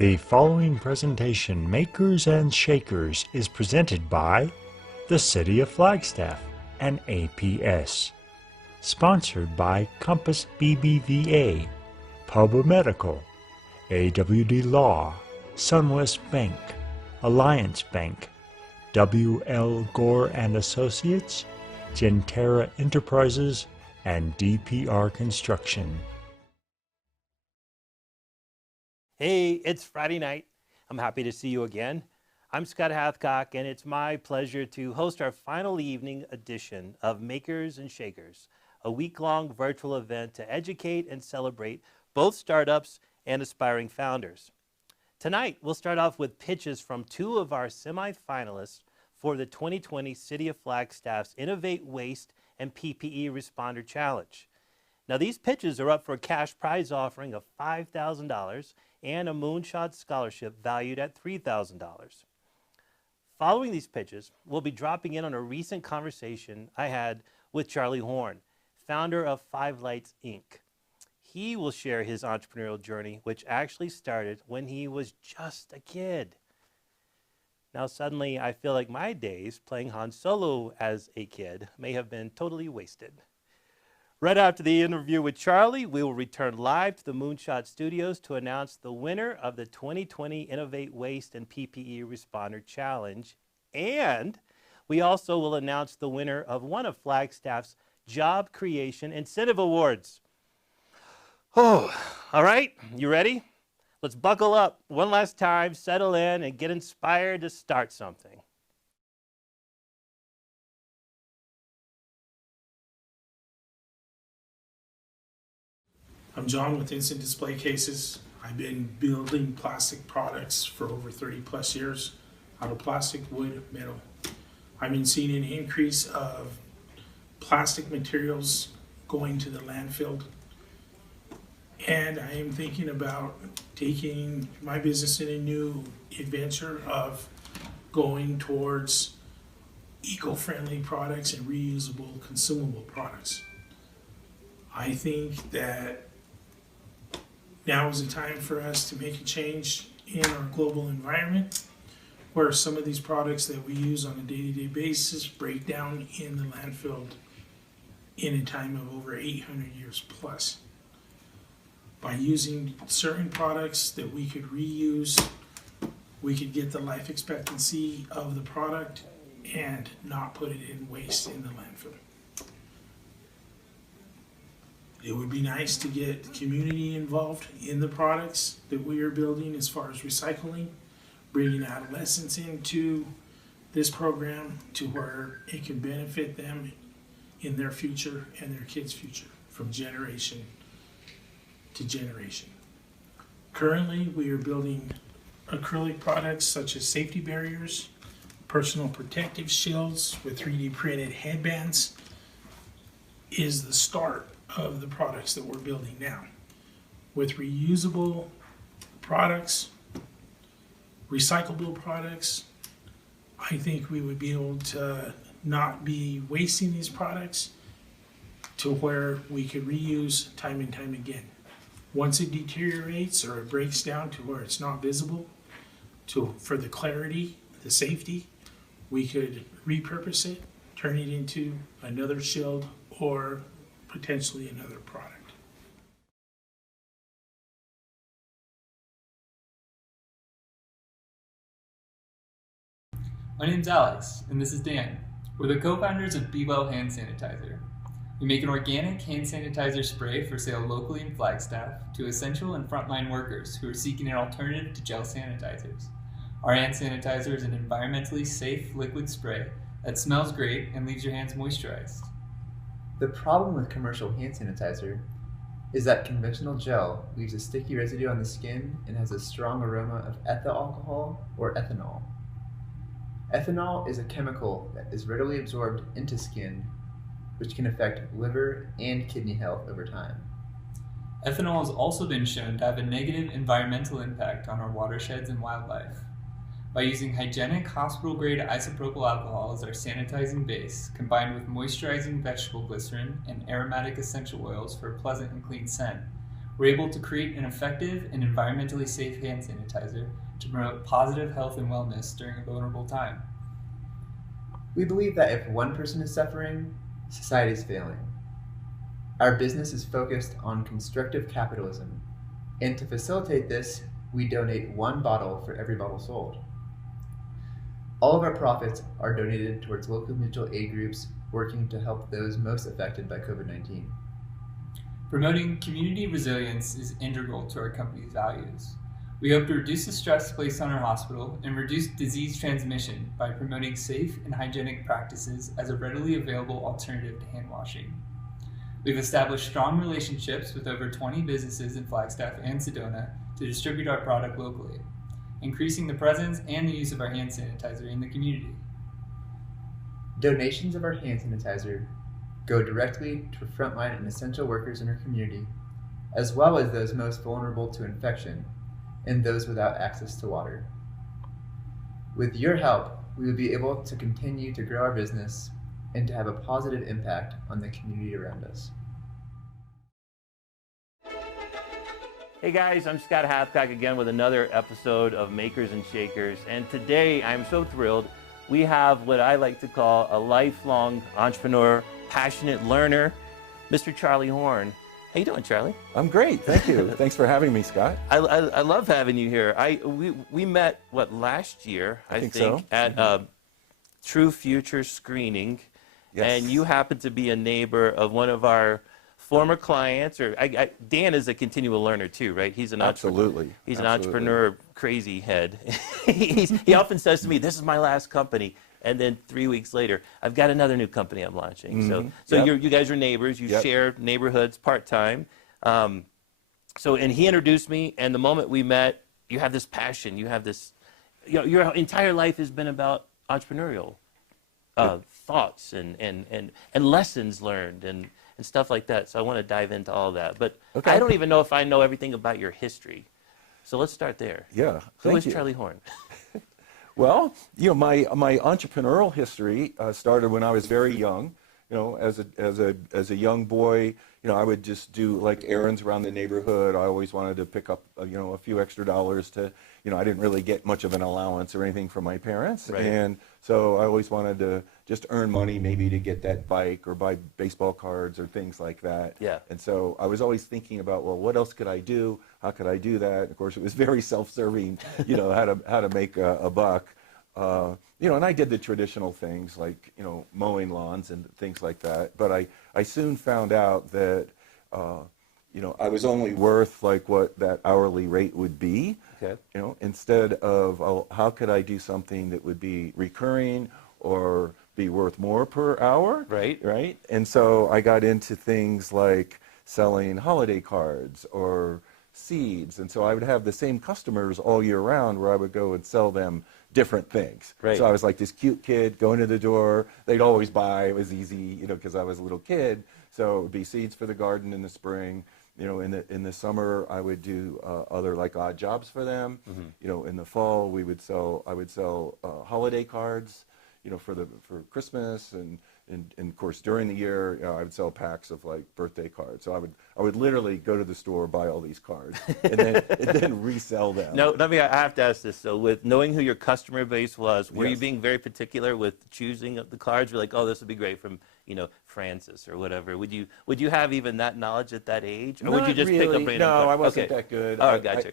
The following presentation, Makers and Shakers, is presented by the City of Flagstaff and APS. Sponsored by Compass BBVA, Pub Medical, AWD Law, Sunwest Bank, Alliance Bank, W.L. Gore and Associates, Gentera Enterprises, and DPR Construction. Hey, it's Friday night. I'm happy to see you again. I'm Scott Hathcock, and it's my pleasure to host our final evening edition of Makers and Shakers, a week-long virtual event to educate and celebrate both startups and aspiring founders. Tonight, we'll start off with pitches from two of our semi-finalists for the 2020 City of Flagstaff's Innovate Waste and PPE Responder Challenge. Now, these pitches are up for a cash prize offering of $5,000 and a Moonshot scholarship valued at $3,000. Following these pitches, we'll be dropping in on a recent conversation I had with Charlie Horn, founder of Five Lights, Inc. He will share his entrepreneurial journey, which actually started when he was just a kid. Now suddenly I feel like my days playing Han Solo as a kid may have been totally wasted. Right after the interview with Charlie, we will return live to the Moonshot Studios to announce the winner of the 2020 Innovate Waste and PPE Responder Challenge. And we also will announce the winner of one of Flagstaff's Job Creation Incentive Awards. Oh, all right, you ready? Let's buckle up one last time, settle in, and get inspired to start something. I'm John with Instant Display Cases. I've been building plastic products for over 30 plus years out of plastic, wood, metal. I've been seeing an increase of plastic materials going to the landfill. And I am thinking about taking my business in a new adventure of going towards eco-friendly products and reusable, consumable products. I think that now is the time for us to make a change in our global environment, where some of these products that we use on a day-to-day basis break down in the landfill in a time of over 800 years plus. By using certain products that we could reuse, we could get the life expectancy of the product and not put it in waste in the landfill. It would be nice to get the community involved in the products that we are building as far as recycling, bringing adolescents into this program to where it can benefit them in their future and their kids' future from generation to generation. Currently, we are building acrylic products such as safety barriers, personal protective shields with 3D printed headbands is the start of the products that we're building now. With reusable products, recyclable products, I think we would be able to not be wasting these products to where we could reuse time and time again. Once it deteriorates or it breaks down to where it's not visible, for the clarity, the safety, we could repurpose it, turn it into another shield or potentially another product. My name's Alex, and this is Dan. We're the co-founders of Be Well Hand Sanitizer. We make an organic hand sanitizer spray for sale locally in Flagstaff to essential and frontline workers who are seeking an alternative to gel sanitizers. Our hand sanitizer is an environmentally safe liquid spray that smells great and leaves your hands moisturized. The problem with commercial hand sanitizer is that conventional gel leaves a sticky residue on the skin and has a strong aroma of ethyl alcohol or ethanol. Ethanol is a chemical that is readily absorbed into skin, which can affect liver and kidney health over time. Ethanol has also been shown to have a negative environmental impact on our watersheds and wildlife. By using hygienic hospital-grade isopropyl alcohol as our sanitizing base, combined with moisturizing vegetable glycerin and aromatic essential oils for a pleasant and clean scent, we're able to create an effective and environmentally safe hand sanitizer to promote positive health and wellness during a vulnerable time. We believe that if one person is suffering, society is failing. Our business is focused on constructive capitalism, and to facilitate this, we donate 1 bottle for every bottle sold. All of our profits are donated towards local mutual aid groups working to help those most affected by COVID-19. Promoting community resilience is integral to our company's values. We hope to reduce the stress placed on our hospital and reduce disease transmission by promoting safe and hygienic practices as a readily available alternative to hand washing. We've established strong relationships with over 20 businesses in Flagstaff and Sedona to distribute our product locally, increasing the presence and the use of our hand sanitizer in the community. Donations of our hand sanitizer go directly to frontline and essential workers in our community, as well as those most vulnerable to infection and those without access to water. With your help, we will be able to continue to grow our business and to have a positive impact on the community around us. Hey guys, I'm Scott Hathcock again with another episode of Makers and Shakers, and today I'm so thrilled. We have what I like to call a lifelong entrepreneur, passionate learner, Mr. Charlie Horn. How you doing, Charlie? I'm great, thank you. Thanks for having me, Scott. I love having you here. We met, last year, I think so. At True Future Screening. Yes. And you happen to be a neighbor of one of our former clients, or Dan is a continual learner too, right? He's an Absolutely. He's an entrepreneur crazy head. He often says to me, "This is my last company," and then 3 weeks later, "I've got another new company I'm launching." So Yep. you guys are neighbors. You Yep. share neighborhoods part time. And he introduced me, and the moment we met, you have this passion. You have this. Your entire life has been about entrepreneurial thoughts and lessons learned and stuff like that. So I want to dive into all that. But Okay. I don't even know if I know everything about your history. So let's start there. Yeah, Who thank is you. Charlie Horn? Well, my entrepreneurial history started when I was very young. As a young boy, I would just do like errands around the neighborhood. I always wanted to pick up a few extra dollars to, I didn't really get much of an allowance or anything from my parents, Right. and so I always wanted to just earn money, maybe to get that bike or buy baseball cards or things like that. Yeah. And so I was always thinking about, well, what else could I do? How could I do that? And of course, it was very self-serving, how to make a buck. And I did the traditional things like, mowing lawns and things like that. But I soon found out that, I was only worth like what that hourly rate would be. Okay. Instead of, how could I do something that would be recurring or be worth more per hour? Right. And so I got into things like selling holiday cards or seeds. And so I would have the same customers all year round where I would go and sell them different things. Right. So I was like this cute kid going to the door. They'd always buy. It was easy, because I was a little kid. So it would be seeds for the garden in the spring. In the summer, I would do other like odd jobs for them. Mm-hmm. In the fall, I would sell holiday cards, for Christmas, and of course during the year, I would sell packs of like birthday cards. So I would literally go to the store, buy all these cards, and then resell them. No, I have to ask this. So with knowing who your customer base was, were you Yes. being very particular with choosing the cards? You're like, oh, this would be great from, Francis or whatever. Would you have even that knowledge at that age? Or would you just pick up random No, cards? I wasn't Okay. that good. Oh, gotcha.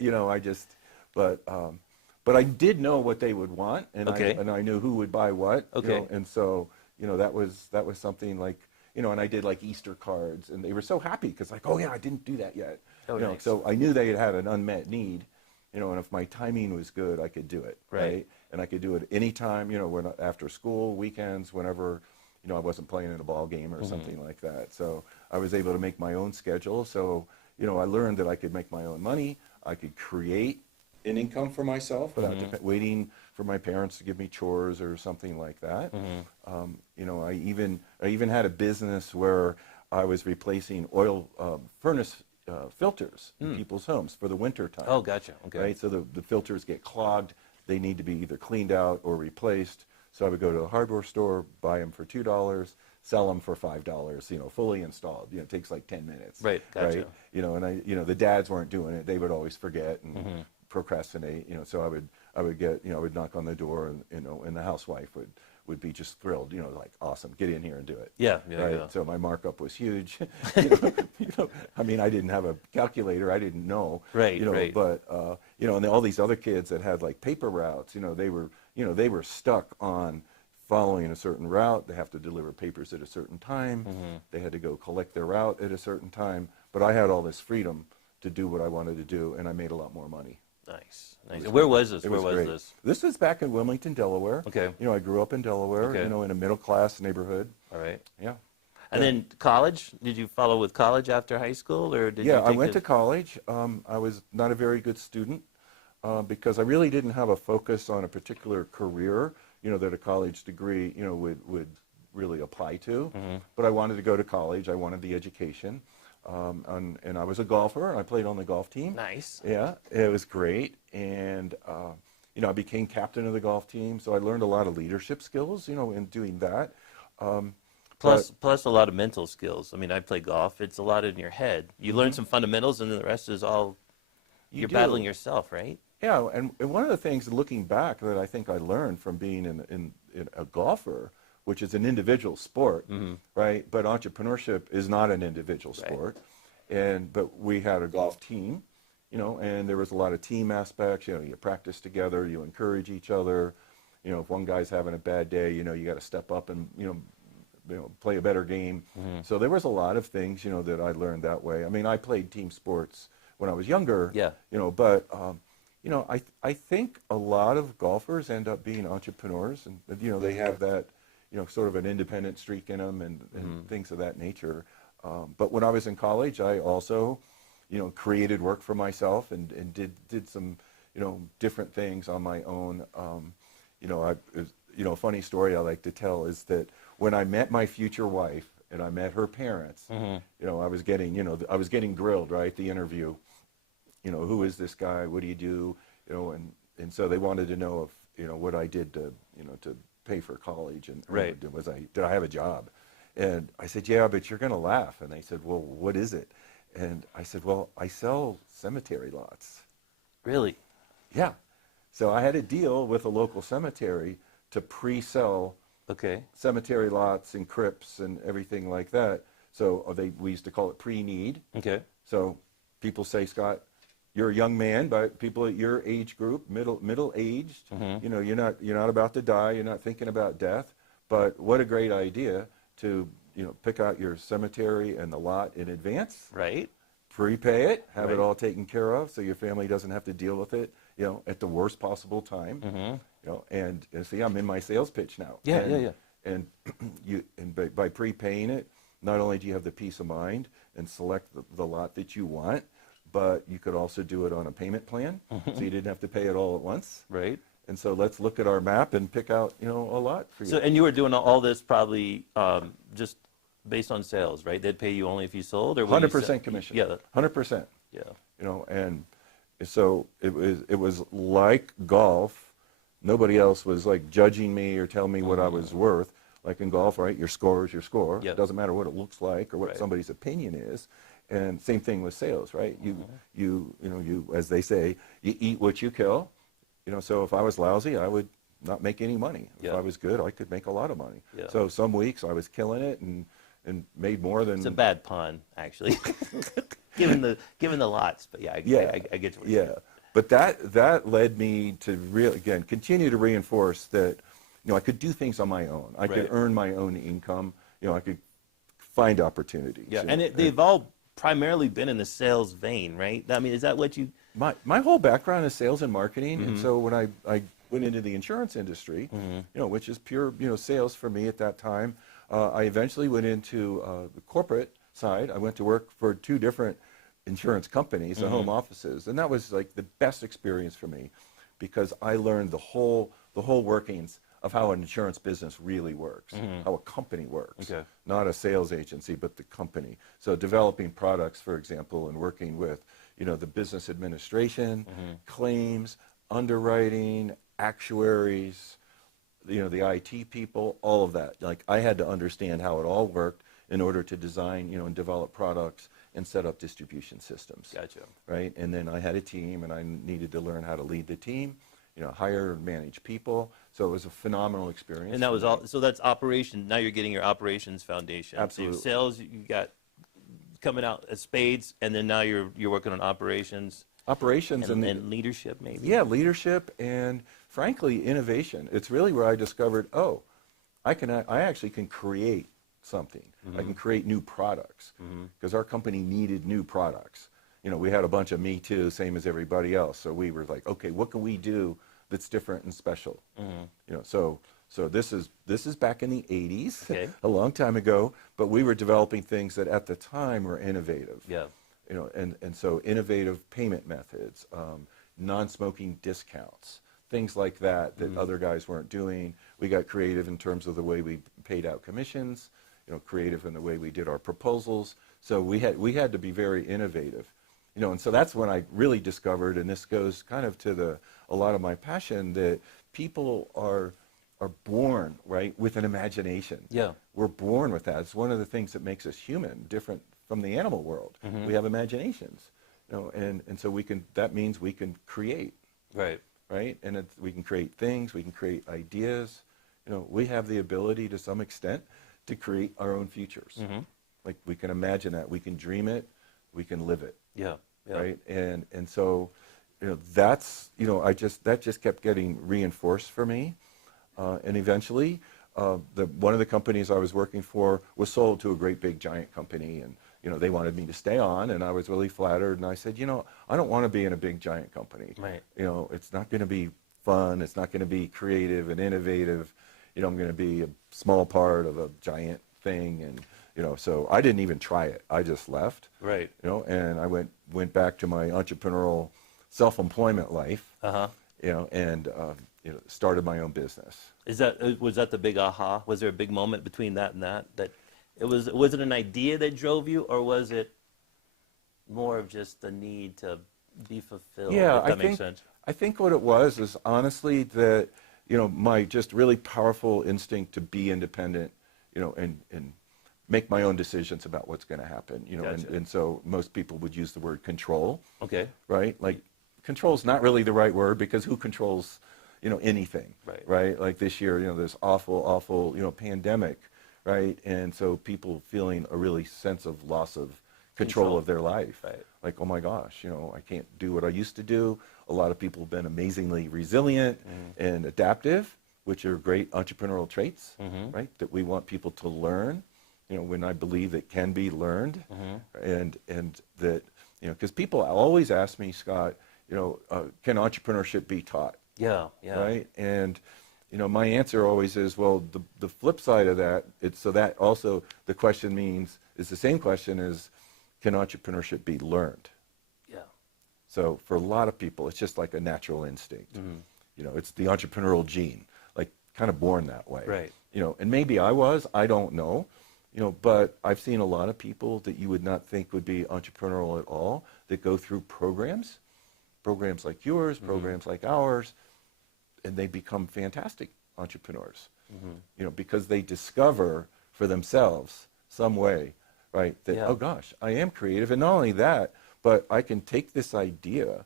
But I did know what they would want, and Okay. I knew who would buy what. Okay. And so that was something like and I did like Easter cards, and they were so happy because like, oh yeah, I didn't do that yet. Oh, nice. So I knew they had an unmet need, and if my timing was good, I could do it. Right. And I could do it anytime, when after school, weekends, whenever. I wasn't playing in a ball game or something like that. So I was able to make my own schedule. So, I learned that I could make my own money. I could create an income for myself without waiting for my parents to give me chores or something like that. I even had a business where I was replacing oil furnace filters in people's homes for the winter time. Oh, gotcha. Okay. Right? So the filters get clogged. They need to be either cleaned out or replaced. So I would go to a hardware store, buy them for $2, sell them for $5, you know, fully installed. You know, it takes like 10 minutes. Right, gotcha. Right? You know, and the dads weren't doing it. They would always forget and procrastinate, you know, so I would get, you know, I would knock on the door and, you know, and the housewife would be just thrilled, you know, like, awesome, get in here and do it. Yeah, right? yeah. So my markup was huge. You know, I mean, I didn't have a calculator, I didn't know. Right, you know, right. But, you know, and all these other kids that had like paper routes, you know, they were stuck on following a certain route. They have to deliver papers at a certain time. They had to go collect their route at a certain time. But I had all this freedom to do what I wanted to do, and I made a lot more money. Nice, nice. Where was this? Where was great. this? This was back in Wilmington, Delaware. Okay. You know, I grew up in Delaware, Okay. you know, in a middle-class neighborhood. All right. Yeah. And then college? Did you follow with college after high school, or did you Yeah, I take went to college. I was not a very good student because I really didn't have a focus on a particular career, you know, that a college degree, you know, would really apply to. But I wanted to go to college. I wanted the education. And I was a golfer, and I played on the golf team. Nice. Yeah, it was great. And, you know, I became captain of the golf team, so I learned a lot of leadership skills, you know, in doing that. Plus a lot of mental skills. I mean, I play golf. It's a lot in your head. You learn some fundamentals, and then the rest is all you're battling yourself, right? Yeah, and one of the things, looking back, that I think I learned from being in a golfer, which is an individual sport, right? But entrepreneurship is not an individual sport. But we had a golf team, you know, and there was a lot of team aspects. You know, you practice together, you encourage each other. You know, if one guy's having a bad day, you know, you got to step up and, you know, play a better game. So there was a lot of things, you know, that I learned that way. I mean, I played team sports when I was younger, Yeah. you know, but, you know, I think a lot of golfers end up being entrepreneurs, and, you know, they have that, you know, sort of an independent streak in them and things of that nature. But when I was in college, I also, you know, created work for myself and did some, you know, different things on my own. You know, a funny story I like to tell is that when I met my future wife and I met her parents, you know, I was getting grilled, right? The interview, you know, who is this guy? What do you do? You know, and so they wanted to know if, you know, what I did to, you know, to pay for college, and Right. did I have a job? And I said, yeah, but you're going to laugh. And they said, well, what is it? And I said, well, I sell cemetery lots. Really? Yeah. So I had a deal with a local cemetery to pre-sell Okay. cemetery lots and crypts and everything like that. So we used to call it pre-need. Okay. So people say, Scott, you're a young man, but people at your age group, middle-aged, you know, you're not about to die, you're not thinking about death, but what a great idea to, you know, pick out your cemetery and the lot in advance, Right. prepay it, have it Right. all taken care of, so your family doesn't have to deal with it, you know, at the worst possible time, you know, and see, I'm in my sales pitch now. Yeah, and, yeah. And by prepaying it, not only do you have the peace of mind and select the lot that you want, but you could also do it on a payment plan, so you didn't have to pay it all at once. Right. And so let's look at our map and pick out, you know, a lot for you. So, and you were doing all this probably just based on sales, right? They'd pay you only if you sold, or what you 100% said? commission. Yeah. 100%. Yeah. You know, and so it was like golf. Nobody else was like judging me or telling me what I was worth. Like in golf, right? Your score is your score. Yep. It doesn't matter what it looks like or what Right. somebody's opinion is. And same thing with sales, right? You know, as they say, you eat what you kill. You know, so if I was lousy, I would not make any money. If Yeah. I was good, I could make a lot of money. Yeah. So some weeks I was killing it and made more than. It's a bad pun, actually, given the lots. But yeah, I get what you're Yeah, but that led me to again continue to reinforce that, you know, I could do things on my own. I could Right. earn my own income. You know, I could find opportunities. Yeah, you and know, they've all primarily been in the sales vein, right? I mean, is that what you? my whole background is sales and marketing, and so when I went into the insurance industry, you know, which is pure, you know, sales for me at that time, I eventually went into the corporate side. I went to work for 2 different insurance companies, the home offices, and that was like the best experience for me because I learned the whole workings of how an insurance business really works, how a company works, Okay. not a sales agency, but the company. So developing products, for example, and working with, you know, the business administration, claims, underwriting, actuaries, the IT people, all of that. Like I had to understand how it all worked in order to design, and develop products and set up distribution systems. Gotcha. Right? And then I had a team, and I needed to learn how to lead the team, hire and manage people. So it was a phenomenal experience. And that was all. So that's operations. Now you're getting your operations foundation. Absolutely. So your sales, you got coming out as spades, and then now you're working on operations. Operations and leadership, maybe. Yeah, leadership and frankly innovation. It's really where I discovered, I actually can create something. I can create new products because our company needed new products. We had a bunch of me too, same as everybody else. So we were like, okay, what can we do that's different and special? So this is back in the 80s, okay. a long time ago, but we were developing things that at the time were innovative. Yeah. And so innovative payment methods, non-smoking discounts, things like that other guys weren't doing. We got creative in terms of the way we paid out commissions, creative in the way we did our proposals. So we had to be very innovative, and so that's when I really discovered, and this goes kind of to a lot of my passion, that people are born, right, with an imagination. Yeah. We're born with that. It's one of the things that makes us human, different from the animal world. We have imaginations, and so that means we can create. Right. Right? And we can create things, we can create ideas. We have the ability to some extent to create our own futures. Like we can imagine that, we can dream it, we can live it. Yeah. Right? And so, that's, that just kept getting reinforced for me. And eventually, one of the companies I was working for was sold to a great big giant company, and they wanted me to stay on, and I was really flattered, and I said, I don't want to be in a big giant company. Right. It's not going to be fun, it's not going to be creative and innovative. I'm going to be a small part of a giant thing, and so I didn't even try it. I just left. Right. And I went back to my entrepreneurial self-employment life. And started my own business. Was that the big aha? Was there a big moment between that and that was it an idea that drove you, or was it more of just the need to be fulfilled? Yeah, if that makes sense. I think what it was is honestly that my just really powerful instinct to be independent, and make my own decisions about what's going to happen. Gotcha. And so most people would use the word control. Okay. Right? Like control's not really the right word, because who controls anything? Right? Like this year, this awful pandemic. Right, and so people feeling a really sense of loss of control of their life. Right. Like, oh my gosh, I can't do what I used to do. A lot of people have been amazingly resilient and adaptive, which are great entrepreneurial traits, right? That we want people to learn. When I believe it can be learned, and that because people always ask me, Scott, can entrepreneurship be taught? Yeah. Right, and my answer always is, well, the flip side of that, so that also the question is the same question as, can entrepreneurship be learned? Yeah. So for a lot of people, it's just like a natural instinct. It's the entrepreneurial gene, like kind of born that way. Right. And maybe I don't know, but I've seen a lot of people that you would not think would be entrepreneurial at all that go through programs like yours, programs like ours, and they become fantastic entrepreneurs, because they discover for themselves some way, right, that, oh gosh, I am creative. And not only that, but I can take this idea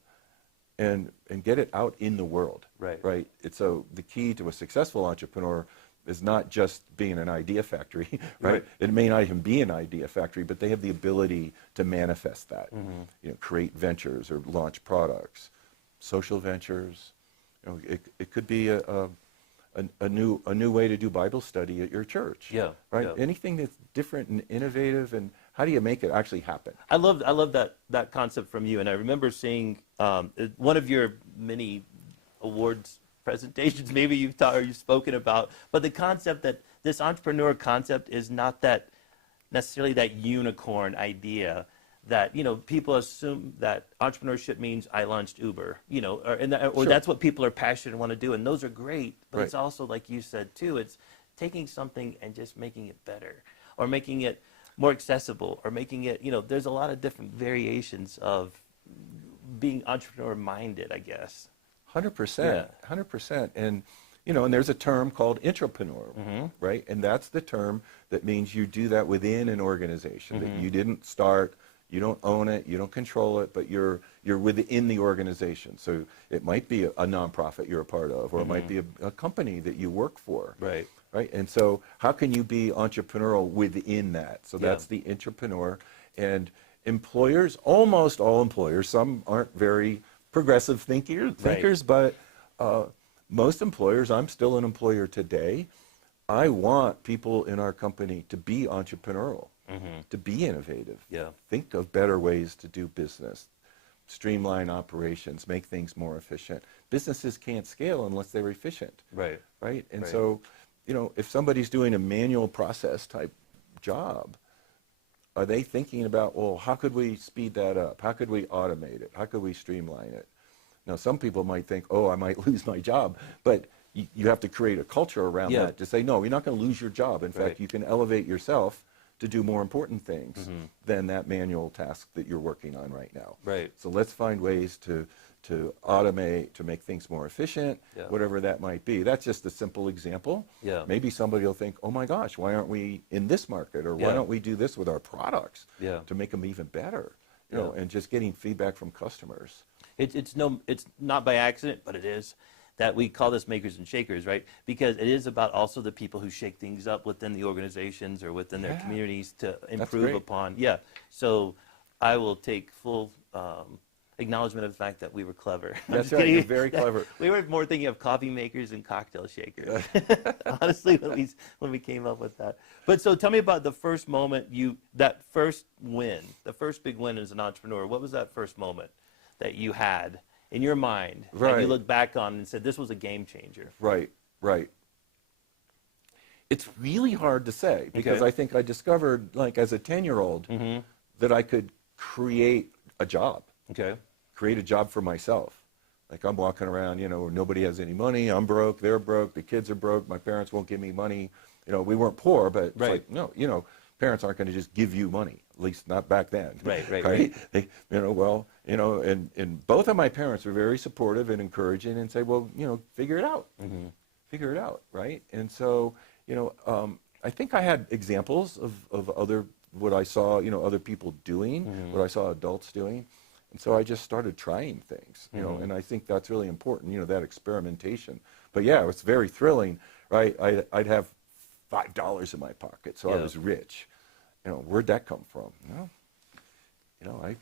and get it out in the world. Right. So the key to a successful entrepreneur is not just being an idea factory, right? It may not even be an idea factory, but they have the ability to manifest that, create ventures or launch products, social ventures. It could be a new way to do Bible study at your church. Yeah. Right. Yeah. Anything that's different and innovative, and how do you make it actually happen? I love that concept from you, and I remember seeing one of your many awards presentations. Maybe you've taught or you've spoken about, but the concept that this entrepreneur concept is not that necessarily that unicorn idea. That people assume that entrepreneurship means I launched Uber, or that's what people are passionate and want to do, and those are great. But it's also, like you said too, it's taking something and just making it better, or making it more accessible, or making it there's a lot of different variations of being entrepreneur minded, I guess. 100%, 100%, and you know, and there's a term called entrepreneur, right? And that's the term that means you do that within an organization, that you didn't start, you don't own it, you don't control it, but you're within the organization. So it might be a nonprofit you're a part of, or it might be a company that you work for. Right. Right. And so how can you be entrepreneurial within that? So that's the entrepreneur. And employers, almost all employers, some aren't very progressive thinkers, but most employers, I'm still an employer today, I want people in our company to be entrepreneurial, to be innovative, think of better ways to do business, streamline operations, make things more efficient. Businesses can't scale unless they're efficient. Right. And so, you know, if somebody's doing a manual process type job, are they thinking about, well, how could we speed that up? How could we automate it? How could we streamline it? Now, some people might think, oh, I might lose my job, but you have to create a culture around that to say, no, you're not going to lose your job. In fact, you can elevate yourself to do more important things than that manual task that you're working on right now. So let's find ways to automate, to make things more efficient, whatever that might be. That's just a simple example. Maybe somebody will think, oh my gosh, why aren't we in this market? Or why don't we do this with our products to make them even better? You know, and just getting feedback from customers. It's not by accident, but it is, that we call this makers and shakers, right? Because it is about also the people who shake things up within the organizations or within their communities to improve upon. So I will take full acknowledgement of the fact that we were clever. That's right, you're very clever. We were more thinking of coffee makers and cocktail shakers, honestly, when we came up with that. But so tell me about the first moment, that first win, the first big win as an entrepreneur. What was that first moment that you had in your mind that you look back on and said, this was a game changer? Right. It's really hard to say because I think I discovered, like as a 10-year-old, that I could create a job. Create a job for myself. Like I'm walking around, you know, nobody has any money, I'm broke, they're broke, the kids are broke, my parents won't give me money. You know, we weren't poor, but it's like, no, you know, parents aren't going to just give you money, at least not back then. They, you know, well, you know, and both of my parents were very supportive and encouraging and say, well, you know, figure it out. Figure it out, right? And so, you know, I think I had examples of other, what I saw, you know, other people doing, what I saw adults doing. And so I just started trying things, you know, and I think that's really important, you know, that experimentation. But yeah, it was very thrilling, right? I'd have $5 in my pocket, so I was rich. You know, where'd that come from? Well, you know, I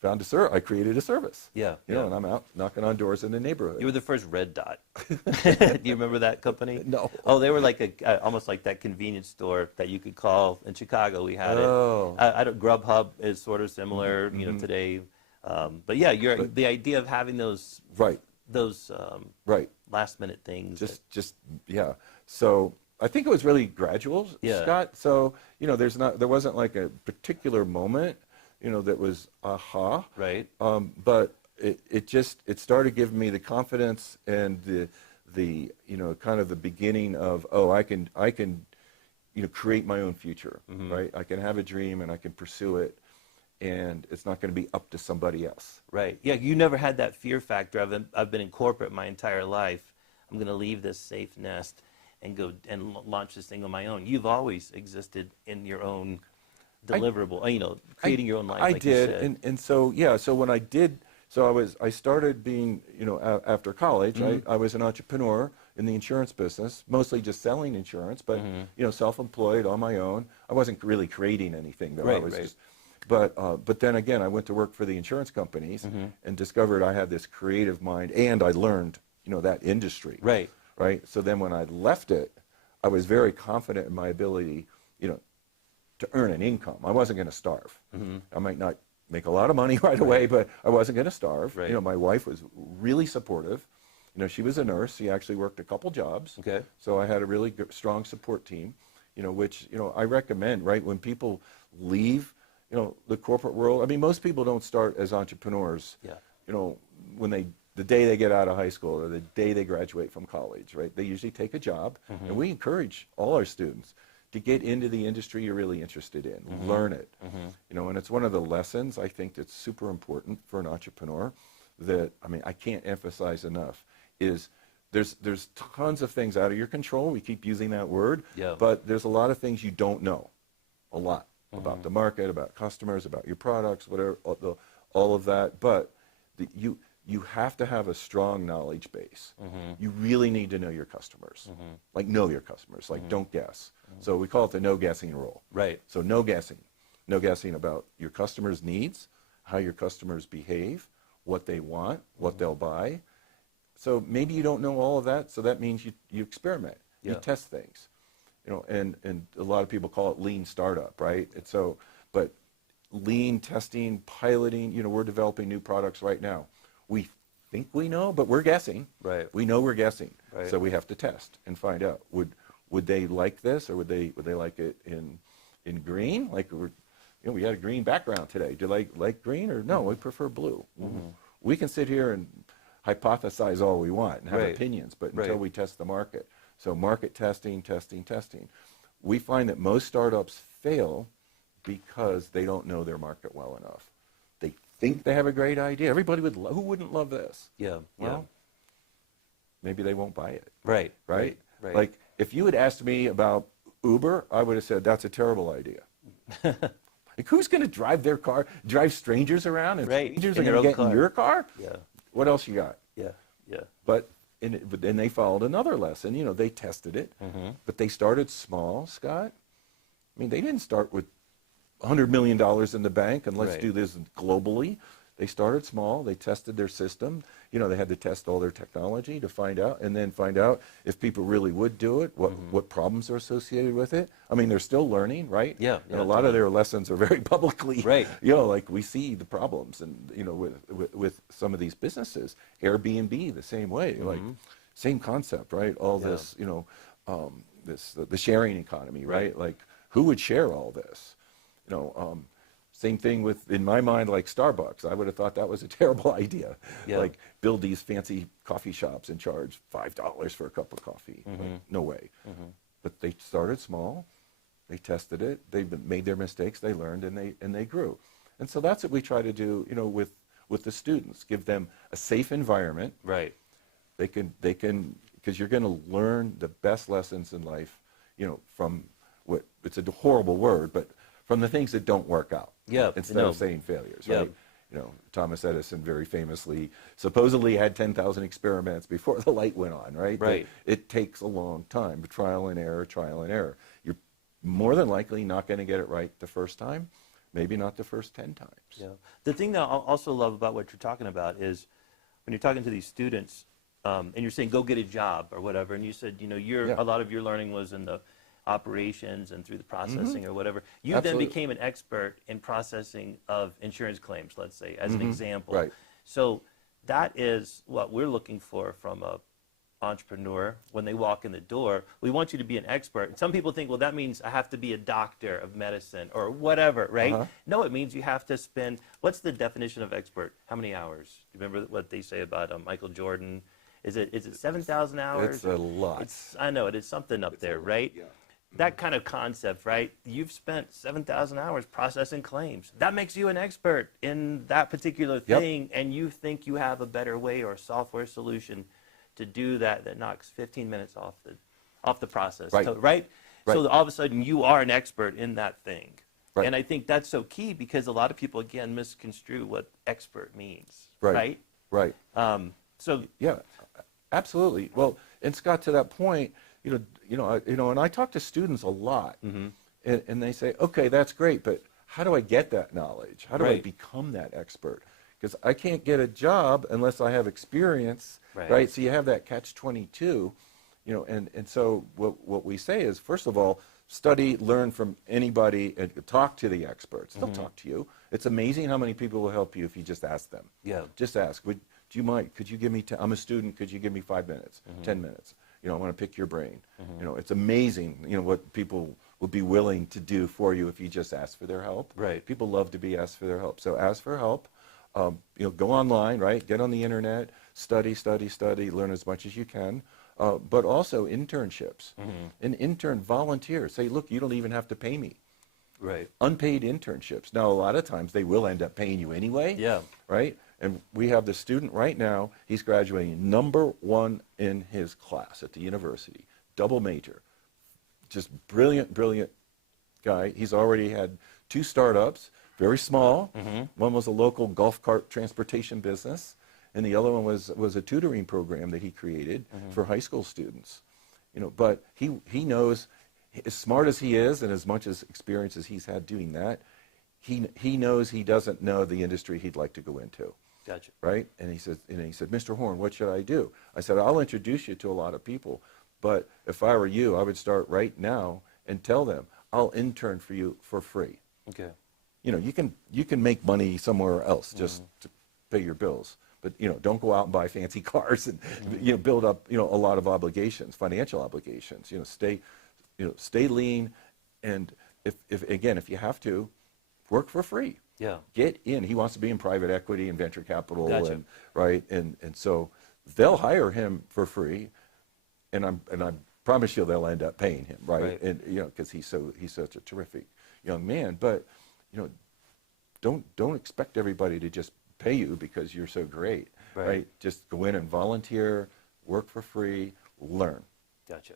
found I created a service. You know, and I'm out knocking on doors in the neighborhood. You were the first Red Dot. Do you remember that company? No. Oh, they were like almost like that convenience store that you could call in Chicago. We had it. I don't. Grubhub is sort of similar, you know, today. But yeah, the idea of having those last minute things. Just So I think it was really gradual, Scott. So you know, there wasn't like a particular moment, you know, that was aha. But it started giving me the confidence and the you know, kind of the beginning of, oh, I can you know, create my own future, right? I can have a dream and I can pursue it, and it's not going to be up to somebody else. Yeah, you never had that fear factor of, I've been in corporate my entire life, I'm going to leave this safe nest and go and launch this thing on my own. You've always existed in your own deliverable, you know, creating your own life. I like did, you said. and so yeah. So when I did, I started being, you know, after college, I was an entrepreneur in the insurance business, mostly just selling insurance, but you know, self-employed on my own. I wasn't really creating anything though. I was just, but then again, I went to work for the insurance companies and discovered I had this creative mind, and I learned, you know, that industry. Right. So then when I left it, I was very confident in my ability, you know, to earn an income. I wasn't going to starve. I might not make a lot of money right away, but I wasn't going to starve. You know, my wife was really supportive. You know, she was a nurse. She actually worked a couple jobs. So I had a really strong support team, you know, which, you know, I recommend, right, when people leave, you know, the corporate world. I mean, most people don't start as entrepreneurs, you know, the day they get out of high school or the day they graduate from college, right? They usually take a job, and we encourage all our students to get into the industry you're really interested in, learn it, you know, and it's one of the lessons I think that's super important for an entrepreneur that, I mean, I can't emphasize enough, is there's tons of things out of your control. We keep using that word, Yeah. but there's a lot of things you don't know, a lot about the market, about customers, about your products, whatever, all of that. But you have to have a strong knowledge base. You really need to know your customers, like know your customers, like don't guess. So we call it the no guessing rule. Right. So no guessing about your customers' needs, how your customers behave, what they want, what they'll buy. So maybe you don't know all of that, so that means you experiment, you test things, and a lot of people call it lean startup, right? And so, but lean testing, piloting, we're developing new products right now. We think we know, but we're guessing. Right. We know we're guessing. Right. So we have to test and find out. Would they like this, or would they like it in green? Like we had a green background today. Do you like green, or no? We prefer blue. We can sit here and hypothesize all we want and have opinions, but until we test the market. So market testing. We find that most startups fail because they don't know their market well enough. They think they have a great idea. Everybody who wouldn't love this? Yeah. Well, maybe they won't buy it. Right. Like if you had asked me about Uber, I would have said that's a terrible idea. Like who's going to drive strangers around, and strangers are going to get in your car? Yeah. What else you got? Yeah. But then they followed another lesson. They tested it, but they started small, Scott. I mean, they didn't start with $100 million in the bank and let's do this globally. They started small. They tested their system. They had to test all their technology to find out if people really would do it, what problems are associated with it. I mean, they're still learning, right? Yeah. And a lot of their lessons are very publicly, like we see the problems, and with some of these businesses, Airbnb the same way, like same concept, right? All this, the sharing economy, right? Like who would share all this? Same thing in my mind, like Starbucks. I would have thought that was a terrible idea. Yeah. Like build these fancy coffee shops and charge $5 for a cup of coffee. Like, no way. But they started small. They tested it. They made their mistakes. They learned, and they grew. And so that's what we try to do, with the students. Give them a safe environment. Right. They can because you're going to learn the best lessons in life, from it's a horrible word, but from the things that don't work out. Yeah. Instead of saying failures, right? Thomas Edison very famously supposedly had 10,000 experiments before the light went on, right? Right. It takes a long time, but trial and error. You're more than likely not going to get it right the first time, maybe not the first 10 times. Yeah. The thing that I also love about what you're talking about is when you're talking to these students, and you're saying go get a job or whatever, and you said, a lot of your learning was in the operations and through the processing or whatever. You then became an expert in processing of insurance claims, let's say, as an example. Right. So that is what we're looking for from a entrepreneur when they walk in the door. We want you to be an expert. And some people think, well, that means I have to be a doctor of medicine or whatever, right? No, it means you have to spend, what's the definition of expert? How many hours? Do you remember what they say about Michael Jordan? Is it 7,000 hours? It's a lot. I know, it is something up there, right? Yeah. That kind of concept, right? You've spent 7,000 hours processing claims. That makes you an expert in that particular thing, and you think you have a better way or a software solution to do that knocks 15 minutes off the process, right? So all of a sudden, you are an expert in that thing. Right. And I think that's so key because a lot of people, again, misconstrue what expert means, right? Right. Yeah, absolutely. Well, and Scott, to that point, and I talk to students a lot, and they say, okay, that's great, but how do I get that knowledge? How do I become that expert? Because I can't get a job unless I have experience, right? So you have that catch-22, and so what we say is, first of all, study, learn from anybody, and talk to the experts. They'll talk to you. It's amazing how many people will help you if you just ask them. Yeah. Just ask, do you mind? Could you give me, I'm a student, could you give me 5 minutes, 10 minutes? I want to pick your brain. It's amazing, what people will be willing to do for you if you just ask for their help. Right. People love to be asked for their help. So ask for help. Go online, right? Get on the internet, study, learn as much as you can. But also internships. An intern, volunteer. Say, look, you don't even have to pay me. Right. Unpaid internships. Now, a lot of times they will end up paying you anyway. Yeah. Right? And we have the student right now, he's graduating #1 in his class at the university, double major. Just brilliant, brilliant guy. He's already had 2 startups, very small. One was a local golf cart transportation business, and the other one was a tutoring program that he created for high school students. You know, but he knows, as smart as he is and as much as experience as he's had doing that, he knows he doesn't know the industry he'd like to go into. Gotcha. Right? And he said, Mr. Horn, what should I do? I said, I'll introduce you to a lot of people, but if I were you, I would start right now and tell them, I'll intern for you for free. Okay. You know, you can make money somewhere else just to pay your bills, but you know, don't go out and buy fancy cars and you know, build up, you know, a lot of obligations, financial obligations. You know, stay lean, and if you have to, work for free. Yeah. Get in. He wants to be in private equity and venture capital, Gotcha. and right, and so they'll hire him for free, and I promise you they'll end up paying him, right? And you know, because he's such a terrific young man. But you know, don't expect everybody to just pay you because you're so great, right? Just go in and volunteer, work for free, learn. Gotcha.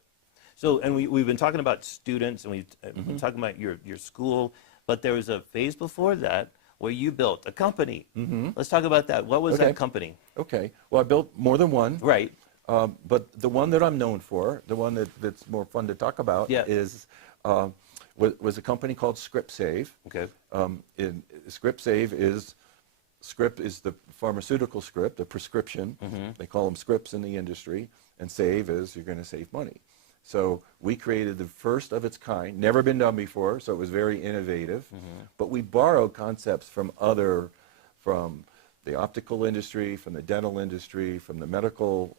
So, and we've been talking about students, and we've been talking about your school, but there was a phase before that where you built a company. Let's talk about that. What was that company? Okay. Well, I built more than one. Right. But the one that I'm known for, the one that's more fun to talk about, is was a company called ScriptSave. Okay. ScriptSave is the pharmaceutical script, the prescription. They call them scripts in the industry, and save is you're going to save money. So we created the first of its kind, never been done before, so it was very innovative. But we borrowed concepts from the optical industry, from the dental industry, from the medical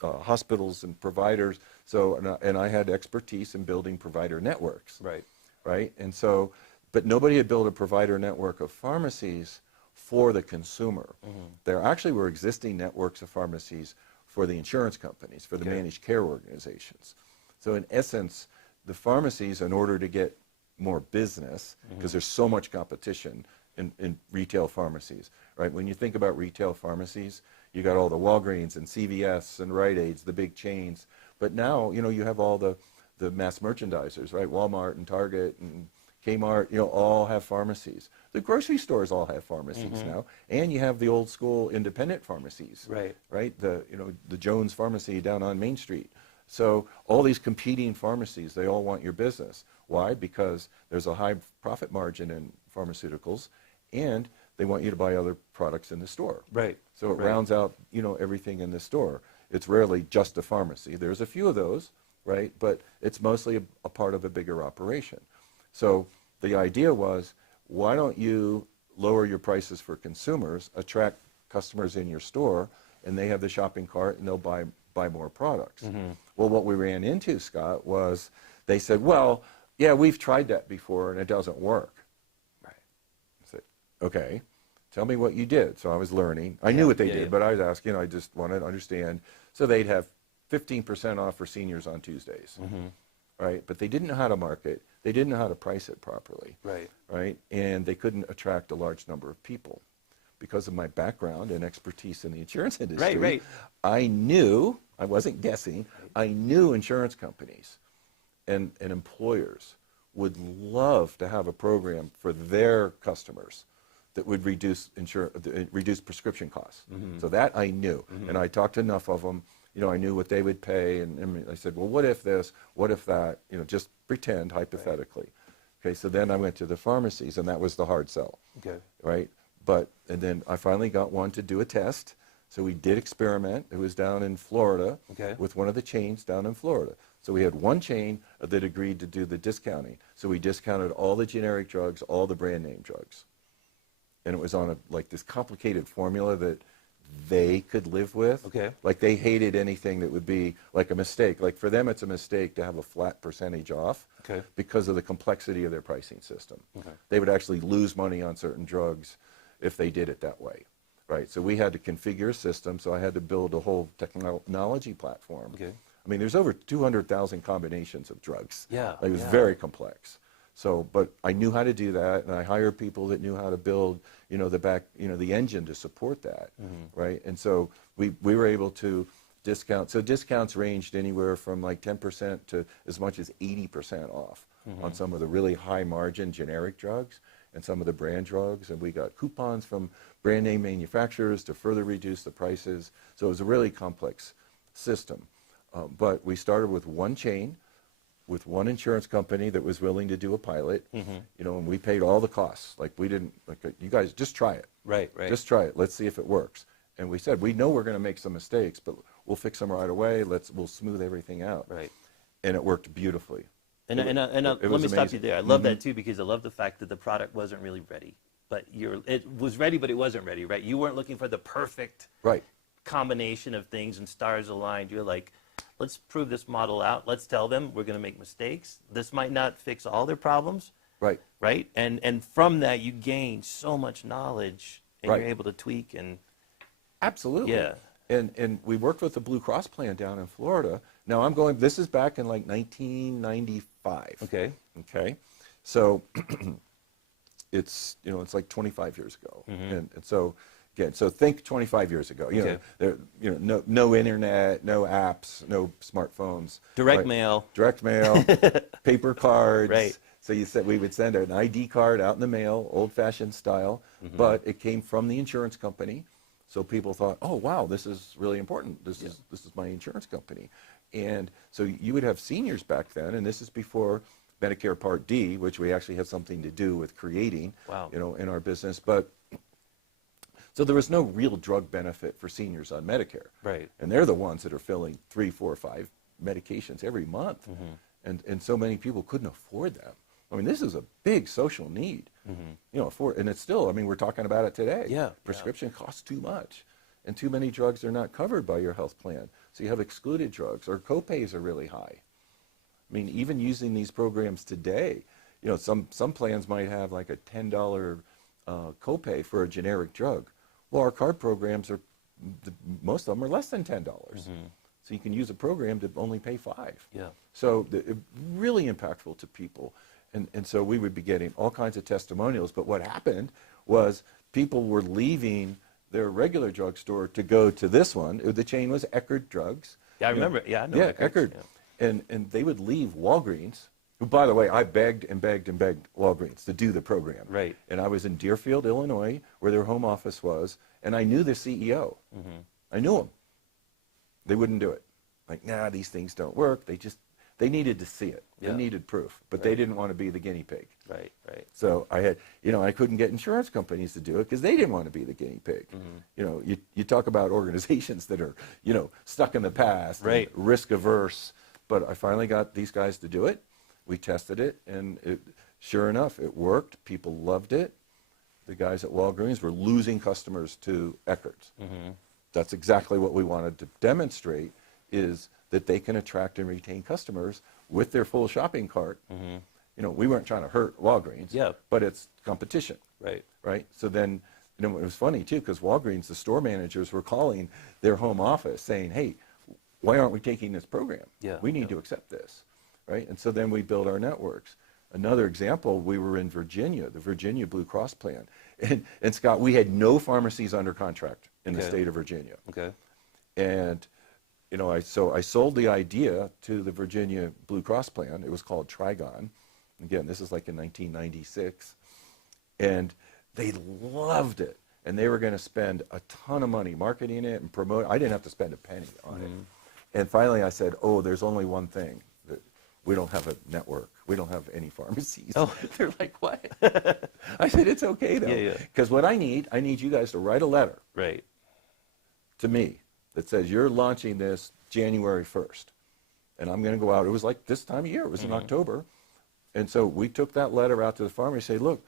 hospitals and providers. So, and I had expertise in building provider networks. Right. And so, but nobody had built a provider network of pharmacies for the consumer. There actually were existing networks of pharmacies for the insurance companies, for the managed care organizations. So in essence, the pharmacies, in order to get more business, because there's so much competition in retail pharmacies, right? When you think about retail pharmacies, you got all the Walgreens and CVS and Rite Aids, the big chains. But now, you know, you have all the mass merchandisers, right? Walmart and Target and Kmart, you know, all have pharmacies. The grocery stores all have pharmacies now, and you have the old school independent pharmacies, right? The Jones Pharmacy down on Main Street. So all these competing pharmacies, they all want your business. Why? Because there's a high profit margin in pharmaceuticals, and they want you to buy other products in the store. So it rounds out, you know, everything in the store. It's rarely just a pharmacy. There's a few of those, right? But it's mostly a part of a bigger operation. So the idea was, why don't you lower your prices for consumers, attract customers in your store, and they have the shopping cart and they'll buy more products. Well, what we ran into, Scott, was they said, well, yeah, we've tried that before and it doesn't work. I said, okay, tell me what you did. So I was learning. I knew what they did, but I was asking, I just wanted to understand. So they'd have 15% off for seniors on Tuesdays, right? But they didn't know how to market. They didn't know how to price it properly, right? And they couldn't attract a large number of people. Because of my background and expertise in the insurance industry, I knew, I wasn't guessing, I knew insurance companies and employers would love to have a program for their customers that would reduce prescription costs. So that I knew, and I talked to enough of them. You know, I knew what they would pay, and I said, well, what if this, what if that? You know, just pretend hypothetically. Okay, so then I went to the pharmacies, and that was the hard sell. Right. And then I finally got one to do a test. So we did experiment. It was down in Florida with one of the chains down in Florida. So we had one chain that agreed to do the discounting. So we discounted all the generic drugs, all the brand name drugs. And it was on like this complicated formula that they could live with. Like they hated anything that would be like a mistake. Like for them, it's a mistake to have a flat percentage off because of the complexity of their pricing system. They would actually lose money on certain drugs if they did it that way, right? So we had to configure a system, so I had to build a whole technology platform. I mean, there's over 200,000 combinations of drugs. It was very complex. So, but I knew how to do that, and I hired people that knew how to build, the engine to support that, right? And so we were able to discount. So discounts ranged anywhere from like 10% to as much as 80% off on some of the really high margin generic drugs and some of the brand drugs. And we got coupons from brand name manufacturers to further reduce the prices. So it was a really complex system. But we started with one chain, with one insurance company that was willing to do a pilot, and we paid all the costs. Like we didn't, you guys just try it. Right. Just try it. Let's see if it works. And we said, we know we're going to make some mistakes, but we'll fix them right away. We'll smooth everything out. Right. And it worked beautifully. And let me stop you there. I love that too, because I love the fact that the product wasn't really ready, but it was ready, but it wasn't ready, right? You weren't looking for the perfect combination of things and stars aligned. You're like, let's prove this model out. Let's tell them we're going to make mistakes. This might not fix all their problems. Right. And from that, you gain so much knowledge, and you're able to tweak and. Absolutely. Yeah. And we worked with the Blue Cross plan down in Florida. Now this is back in like 1995. Okay. So it's like 25 years ago. And so again, so think 25 years ago. No internet, no apps, no smartphones. Direct mail, paper cards. Right. So we would send an ID card out in the mail, old-fashioned style, but it came from the insurance company. So people thought, oh wow, this is really important. This is my insurance company. And so you would have seniors back then, and this is before Medicare Part D, which we actually had something to do with creating, in our business. But so there was no real drug benefit for seniors on Medicare. Right. And they're the ones that are filling 3, 4, 5 medications every month. And so many people couldn't afford them. I mean, this is a big social need, and it's still, we're talking about it today. Yeah. Prescription costs too much, and too many drugs are not covered by your health plan. So you have excluded drugs, or copays are really high. Even using these programs today, some plans might have like a $10 copay for a generic drug. Well, our card programs most of them are less than $10. So you can use a program to only pay $5. Yeah. So really impactful to people. And so we would be getting all kinds of testimonials. But what happened was people were leaving their regular drugstore to go to this one. The chain was Eckerd Drugs. Yeah, I remember. I know Eckerd. Yeah. And they would leave Walgreens, who, by the way, I begged and begged and begged Walgreens to do the program. Right. And I was in Deerfield, Illinois, where their home office was, and I knew the CEO. I knew him. They wouldn't do it. Like, nah, these things don't work. They needed to see it. They needed proof, but they didn't want to be the guinea pig. Right. So I had, I couldn't get insurance companies to do it because they didn't want to be the guinea pig. You talk about organizations that are, stuck in the past, and risk averse, but I finally got these guys to do it. We tested it, and sure enough, it worked. People loved it. The guys at Walgreens were losing customers to Eckerd's. That's exactly what we wanted to demonstrate, is that they can attract and retain customers with their full shopping cart. We weren't trying to hurt Walgreens, but it's competition. Right. So then, it was funny too, because Walgreens, the store managers were calling their home office saying, hey, why aren't we taking this program? We need to accept this. Right. And so then we build our networks. Another example, we were in Virginia, the Virginia Blue Cross plan. And Scott, we had no pharmacies under contract in the state of Virginia. And I sold the idea to the Virginia Blue Cross plan. It was called Trigon. Again, this is like in 1996. And they loved it. And they were going to spend a ton of money marketing it and promoting it. I didn't have to spend a penny on it. And finally I said, oh, there's only one thing. We don't have a network. We don't have any pharmacies. Oh, they're like, what? I said, it's okay though. Because what I need you guys to write a letter to me that says you're launching this January 1st. And I'm going to go out. It was like this time of year. It was in October. And so we took that letter out to the pharmacy and say, look,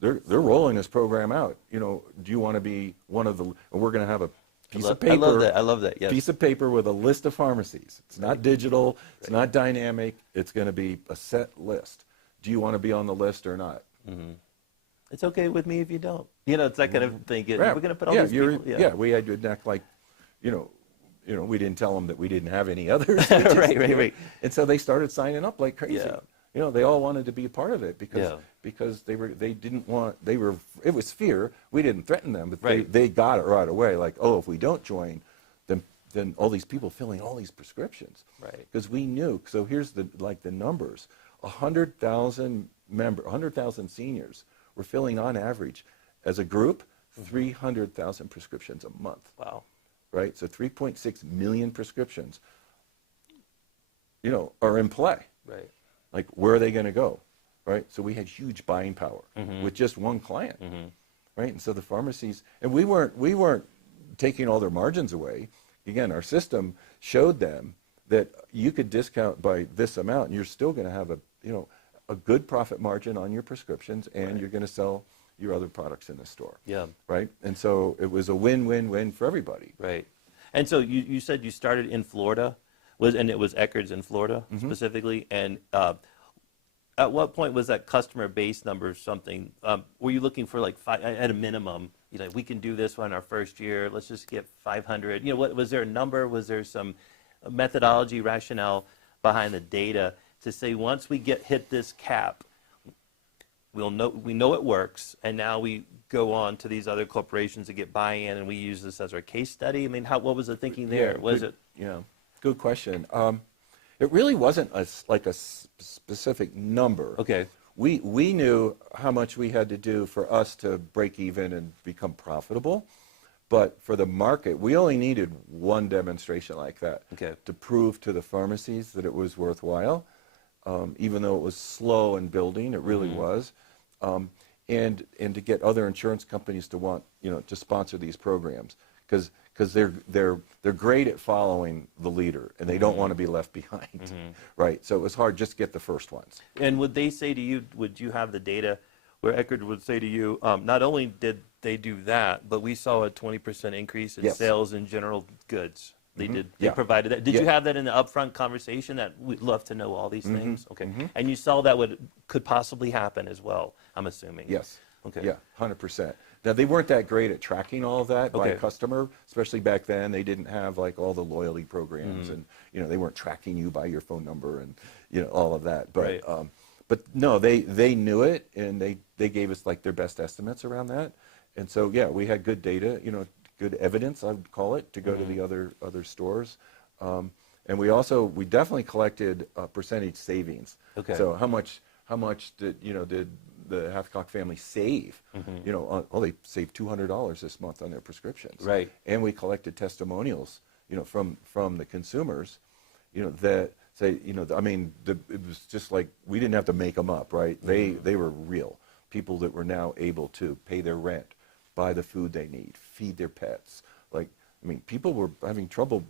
they're rolling this program out. Do you want to be one of the, and we're going to have a piece of paper. I love that. Yes. Piece of paper with a list of pharmacies. It's not digital. It's not dynamic. It's going to be a set list. Do you want to be on the list or not? It's okay with me if you don't. It's that kind of thing. We're going to put all these people. We had to act like, we didn't tell them that we didn't have any others. Right. And so they started signing up like crazy. you know, they all wanted to be a part of it because Yeah. because they didn't want, it was fear. We didn't threaten them, but Right. they got it right away. Like, oh, if we don't join, then all these people filling all these prescriptions. Right. Because we knew. So here's the numbers: 100,000 seniors were filling on average, as a group, 300,000 prescriptions a month. Wow. Right. So 3.6 million prescriptions, you know, are in play. Right. Like, where are they going to go? Right? So we had huge buying power with just one client. Right? And so the pharmacies, and we weren't taking all their margins away. Again, our system showed them that you could discount by this amount and you're still going to have a good profit margin on your prescriptions, and you're going to sell your other products in the store. Yeah. Right? And so it was a win-win-win for everybody. Right. And so you said you started in Florida, and it was Eckerd's in Florida specifically, and at what point was that customer base number something? Were you looking for like at a minimum? You know, we can do this one our first year. Let's just get 500. You know, was there a number? Was there some methodology, rationale behind the data to say once we hit this cap, we know it works, and now we go on to these other corporations to get buy-in, and we use this as our case study? I mean, what was the thinking there? Good question. It really wasn't a specific number. Okay. We knew how much we had to do for us to break even and become profitable, but for the market, we only needed one demonstration like that to prove to the pharmacies that it was worthwhile, even though it was slow in building. It really was, and to get other insurance companies to want to sponsor these programs, because they're great at following the leader, and they don't want to be left behind, right? So it was hard just to get the first ones. And would they say to you, would you have the data where Eckerd would say to you, not only did they do that, but we saw a 20% increase in sales in general goods? They provided that. Did you have that in the upfront conversation, that we'd love to know all these things? Okay. And you saw that could possibly happen as well, I'm assuming. Yes. Okay. Yeah, 100%. Now, they weren't that great at tracking all of that by customer, especially back then. They didn't have like all the loyalty programs, and they weren't tracking you by your phone number and all of that. But but no, they knew it, and they gave us like their best estimates around that. And so we had good data, good evidence, I would call it, to go to the other stores. And we definitely collected percentage savings. Okay. So how much did the Hathcock family save? They saved $200 this month on their prescriptions. Right. And we collected testimonials, from the consumers, that say, it was just like, we didn't have to make them up, right? They were real people that were now able to pay their rent, buy the food they need, feed their pets. People were having trouble,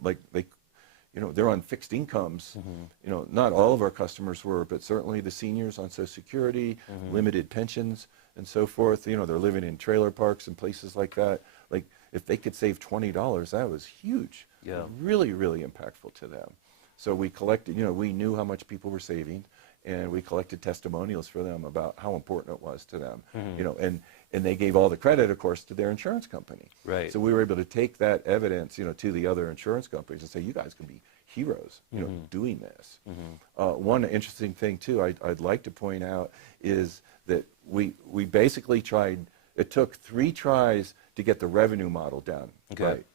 they're on fixed incomes. Not all of our customers were, but certainly the seniors on Social Security, limited pensions, and so forth. They're living in trailer parks and places like that. Like, if they could save $20, that was huge. Yeah. Really, really impactful to them. So we collected, we knew how much people were saving, and we collected testimonials for them about how important it was to them. And they gave all the credit, of course, to their insurance company. Right. So we were able to take that evidence, to the other insurance companies and say, you guys can be heroes, doing this. One interesting thing, too, I'd like to point out is that we basically tried, it took 3 tries to get the revenue model down. Okay. Right.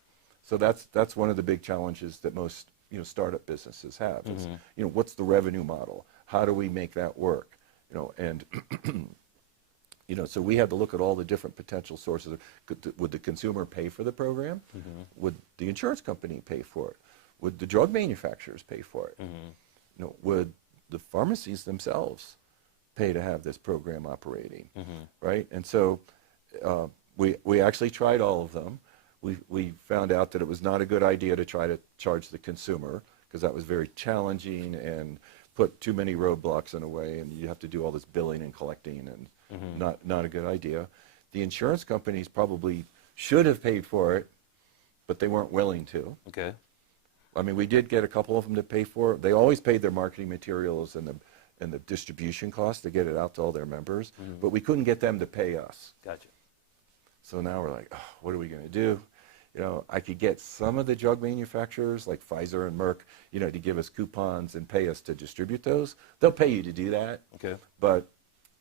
So that's one of the big challenges that most startup businesses have is, what's the revenue model? How do we make that work? And so we had to look at all the different potential sources. Would the consumer pay for the program? Would the insurance company pay for it? Would the drug manufacturers pay for it? Would the pharmacies themselves pay to have this program operating? Right? And so we actually tried all of them. We found out that it was not a good idea to try to charge the consumer, because that was very challenging and put too many roadblocks in a way, and you have to do all this billing and collecting, and not a good idea. The insurance companies probably should have paid for it, but they weren't willing to. Okay. We did get a couple of them to pay for it. They always paid their marketing materials and the distribution costs to get it out to all their members, but we couldn't get them to pay us. Gotcha. So now we're like, what are we going to do? I could get some of the drug manufacturers like Pfizer and Merck, to give us coupons and pay us to distribute those. They'll pay you to do that. Okay. But,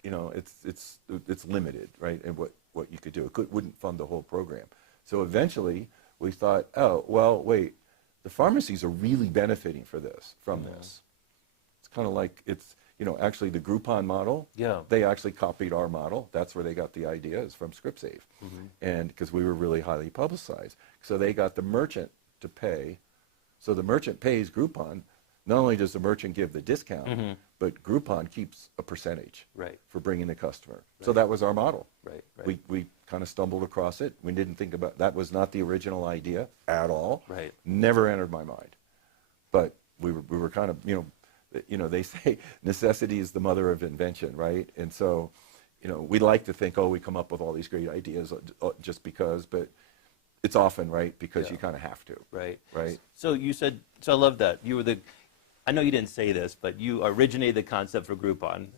it's limited, right? And what you could do. It wouldn't fund the whole program. So eventually we thought, oh, well, wait, the pharmacies are really benefiting from this. It's kind of like actually the Groupon model. Yeah. They actually copied our model. That's where they got the idea, is from ScriptSave. And because we were really highly publicized. So they got the merchant to pay. So the merchant pays Groupon. Not only does the merchant give the discount, but Groupon keeps a percentage for bringing the customer. So that was our model. Right. We kind of stumbled across it. We didn't think about, that was not the original idea at all. Right. Never entered my mind. But we were kind of, they say necessity is the mother of invention, right? And so, we like to think, oh, we come up with all these great ideas just because, but it's often, right, because you kind of have to. Right. Right. So you said, so I love that. You were I know you didn't say this, but you originated the concept for Groupon.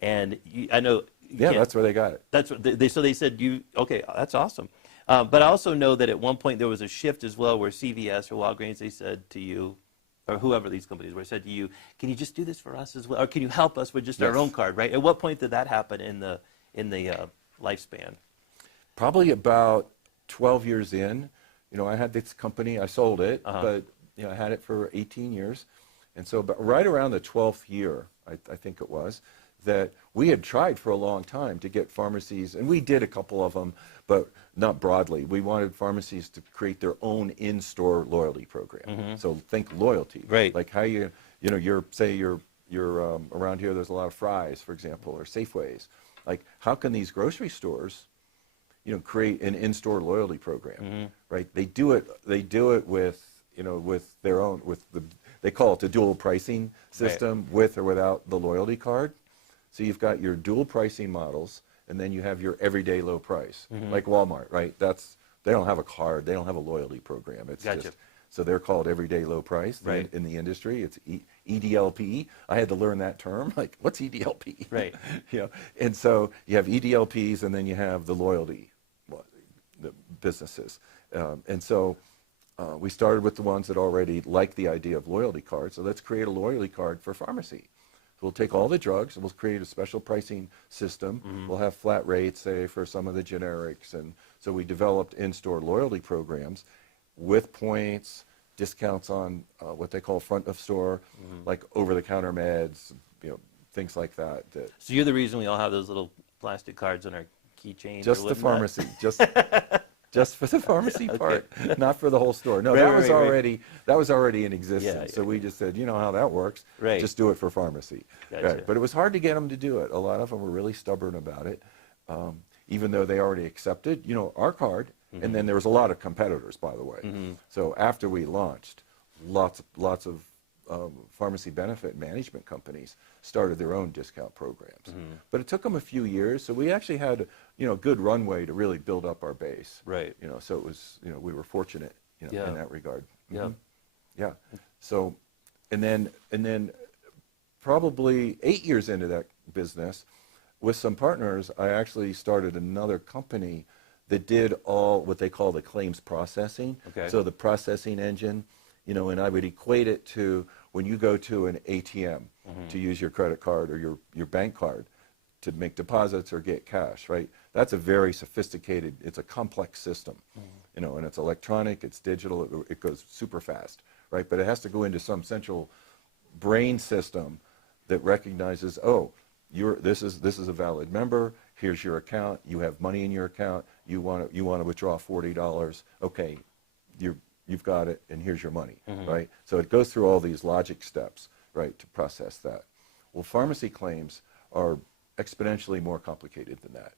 And I know. That's where they got it. That's what so they said okay, that's awesome. But I also know that at one point there was a shift as well where CVS or Walgreens, they said to you, or whoever these companies were, said to you, can you just do this for us as well? Or can you help us with just our own card, right? At what point did that happen in the lifespan? Probably about 12 years in. I had this company, I sold it, but I had it for 18 years. And so right around the 12th year, I think it was, that we had tried for a long time to get pharmacies, and we did a couple of them, but not broadly. We wanted pharmacies to create their own in-store loyalty program. So think loyalty. Right. Like how you're around here, there's a lot of Fry's, for example, or Safeways. Like, how can these grocery stores, create an in-store loyalty program, right? They do it with, with their own, they call it the dual pricing system, with or without the loyalty card. So you've got your dual pricing models, and then you have your everyday low price, like Walmart, right? They don't have a card, they don't have a loyalty program. It's Gotcha. just, so they're called everyday low price. Right. In the industry. It's EDLP. I had to learn that term. Like, what's EDLP? Right. And so you have EDLPs, and then you have the loyalty the businesses. And so we started with the ones that already like the idea of loyalty cards. So let's create a loyalty card for pharmacy. So we'll take all the drugs and we'll create a special pricing system. We'll have flat rates, say, for some of the generics. And so we developed in-store loyalty programs with points, discounts on what they call front of store, like over-the-counter meds, things like that. So you're the reason we all have those little plastic cards on our keychains? Just the pharmacy, just for the pharmacy part, not for the whole store. No, Right, that was already in existence. Yeah, so we just said, you know how that works. Right. Just do it for pharmacy. Gotcha. Right. But it was hard to get them to do it. A lot of them were really stubborn about it, even though they already accepted, our card. And then there was a lot of competitors, by the way. So after we launched, lots of pharmacy benefit management companies started their own discount programs. But it took them a few years, so we actually had good runway to really build up our base. Right. So it was we were fortunate in that regard. Yeah. So and then probably 8 years into that business, with some partners, I actually started another company that did all what they call the claims processing. Okay. So the processing engine, and I would equate it to when you go to an ATM to use your credit card or your bank card to make deposits or get cash, right? That's a very sophisticated, it's a complex system, and it's electronic, it's digital, it goes super fast, right? But it has to go into some central brain system that recognizes, oh, this is a valid member. Here's your account. You have money in your account. You want to withdraw $40. Okay, you've got it, and here's your money, right? So it goes through all these logic steps, right, to process that. Well, pharmacy claims are exponentially more complicated than that.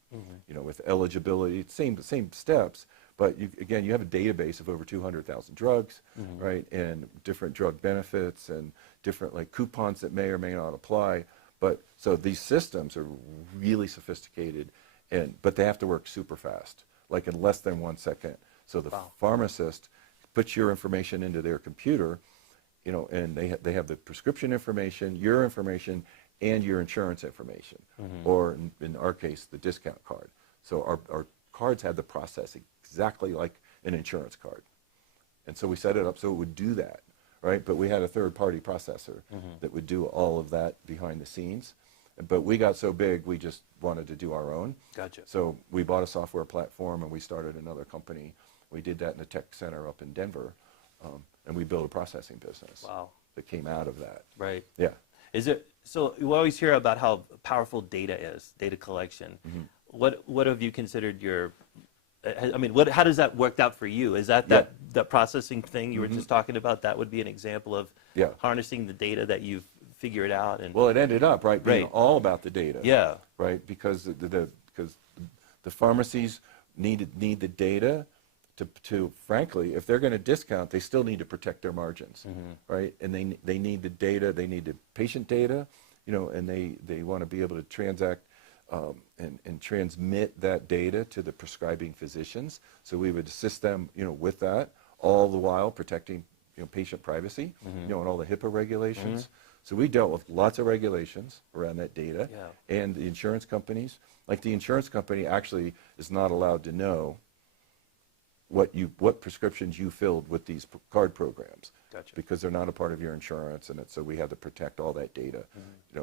With eligibility, same steps, but you have a database of over 200,000 drugs, right, and different drug benefits and different coupons that may or may not apply. But so these systems are really sophisticated, but they have to work super fast, like in less than 1 second. So the pharmacist puts your information into their computer, and they have the prescription information, your information, and your insurance information, or in our case, the discount card. So our cards have the process exactly like an insurance card. And so we set it up so it would do that, right? But we had a third-party processor that would do all of that behind the scenes. But we got so big, we just wanted to do our own. Gotcha. So we bought a software platform, and we started another company. We did that in the tech center up in Denver, and we built a processing business. Wow. That came out of that. Right. Yeah. So we always hear about how powerful data is, data collection. What have you considered your, I mean, how does that work out for you? Is that that processing thing you were just talking about? That would be an example of harnessing the data that you've figured out. And well, it ended up being all about the data. Yeah. Right, because the pharmacies need the data to frankly, if they're going to discount, they still need to protect their margins, right? And they need the data, they need the patient data, and they want to be able to transact and transmit that data to the prescribing physicians. So we would assist them, with that, all the while protecting, patient privacy, and all the HIPAA regulations. So we dealt with lots of regulations around that data, and the insurance companies. Like the insurance company actually is not allowed to know what prescriptions you filled with these card programs, because they're not a part of your insurance, and so we had to protect all that data,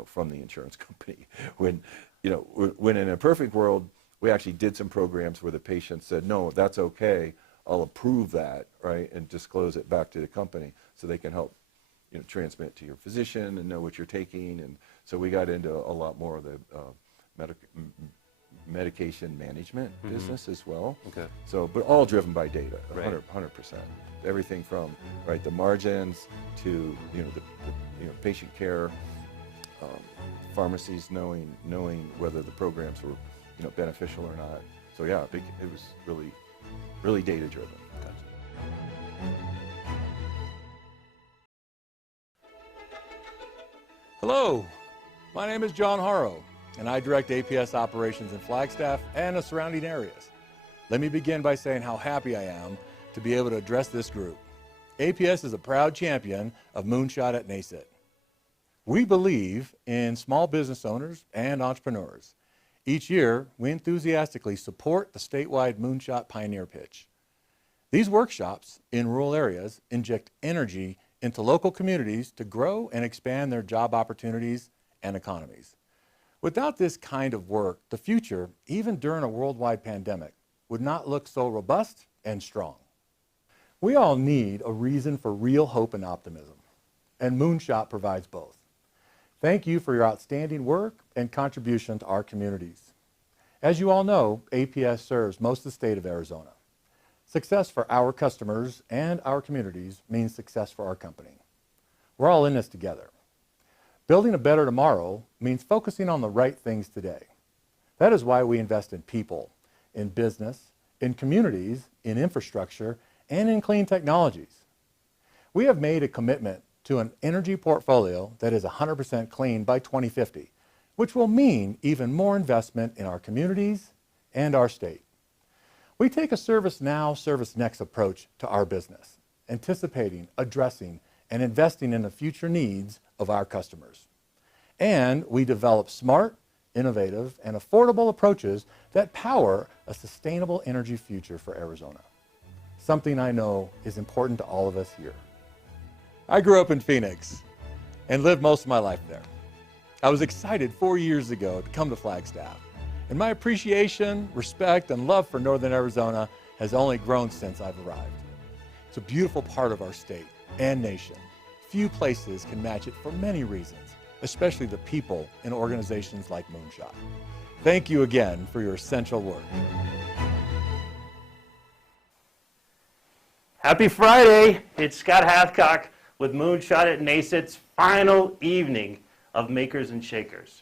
from the insurance company. When in a perfect world, we actually did some programs where the patient said, no, that's okay, I'll approve that, right, and disclose it back to the company so they can help, transmit to your physician and know what you're taking. And so we got into a lot more of the medication management business as well. Okay. So, but all driven by data, 100%. Everything from the margins to the patient care, pharmacies knowing whether the programs were beneficial or not. So yeah, it was really data driven. Gotcha. Hello, my name is John Harrow, and I direct APS operations in Flagstaff and the surrounding areas. Let me begin by saying how happy I am to be able to address this group. APS is a proud champion of Moonshot at NACIT. We believe in small business owners and entrepreneurs. Each year, we enthusiastically support the statewide Moonshot Pioneer Pitch. These workshops in rural areas inject energy into local communities to grow and expand their job opportunities and economies. Without this kind of work, the future, even during a worldwide pandemic, would not look so robust and strong. We all need a reason for real hope and optimism, and Moonshot provides both. Thank you for your outstanding work and contribution to our communities. As you all know, APS serves most of the state of Arizona. Success for our customers and our communities means success for our company. We're all in this together. Building a better tomorrow means focusing on the right things today. That is why we invest in people, in business, in communities, in infrastructure, and in clean technologies. We have made a commitment to an energy portfolio that is 100% clean by 2050, which will mean even more investment in our communities and our state. We take a service now, service next approach to our business, anticipating, addressing, and investing in the future needs of our customers. And we develop smart, innovative, and affordable approaches that power a sustainable energy future for Arizona. Something I know is important to all of us here. I grew up in Phoenix and lived most of my life there. I was excited 4 years ago to come to Flagstaff, and my appreciation, respect, and love for Northern Arizona has only grown since I've arrived. It's a beautiful part of our state and nation. Few places can match it for many reasons, especially the people and organizations like Moonshot. Thank you again for your essential work. Happy Friday! It's Scott Hathcock with Moonshot at NACIT's final evening of Makers and Shakers.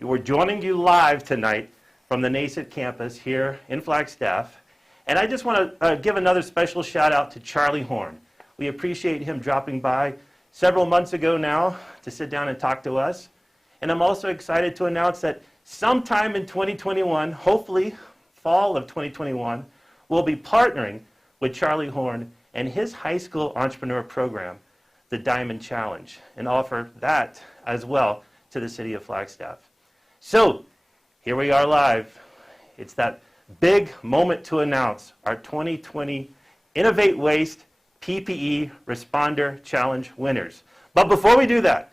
We're joining you live tonight from the NACIT campus here in Flagstaff. And I just want to give another special shout out to Charlie Horn. We appreciate him dropping by several months ago now to sit down and talk to us. And I'm also excited to announce that sometime in 2021, hopefully fall of 2021, we'll be partnering with Charlie Horn and his high school entrepreneur program, the Diamond Challenge, and offer that as well to the city of Flagstaff. So here we are live. It's that big moment to announce our 2020 Innovate Waste PPE Responder Challenge winners. But before we do that,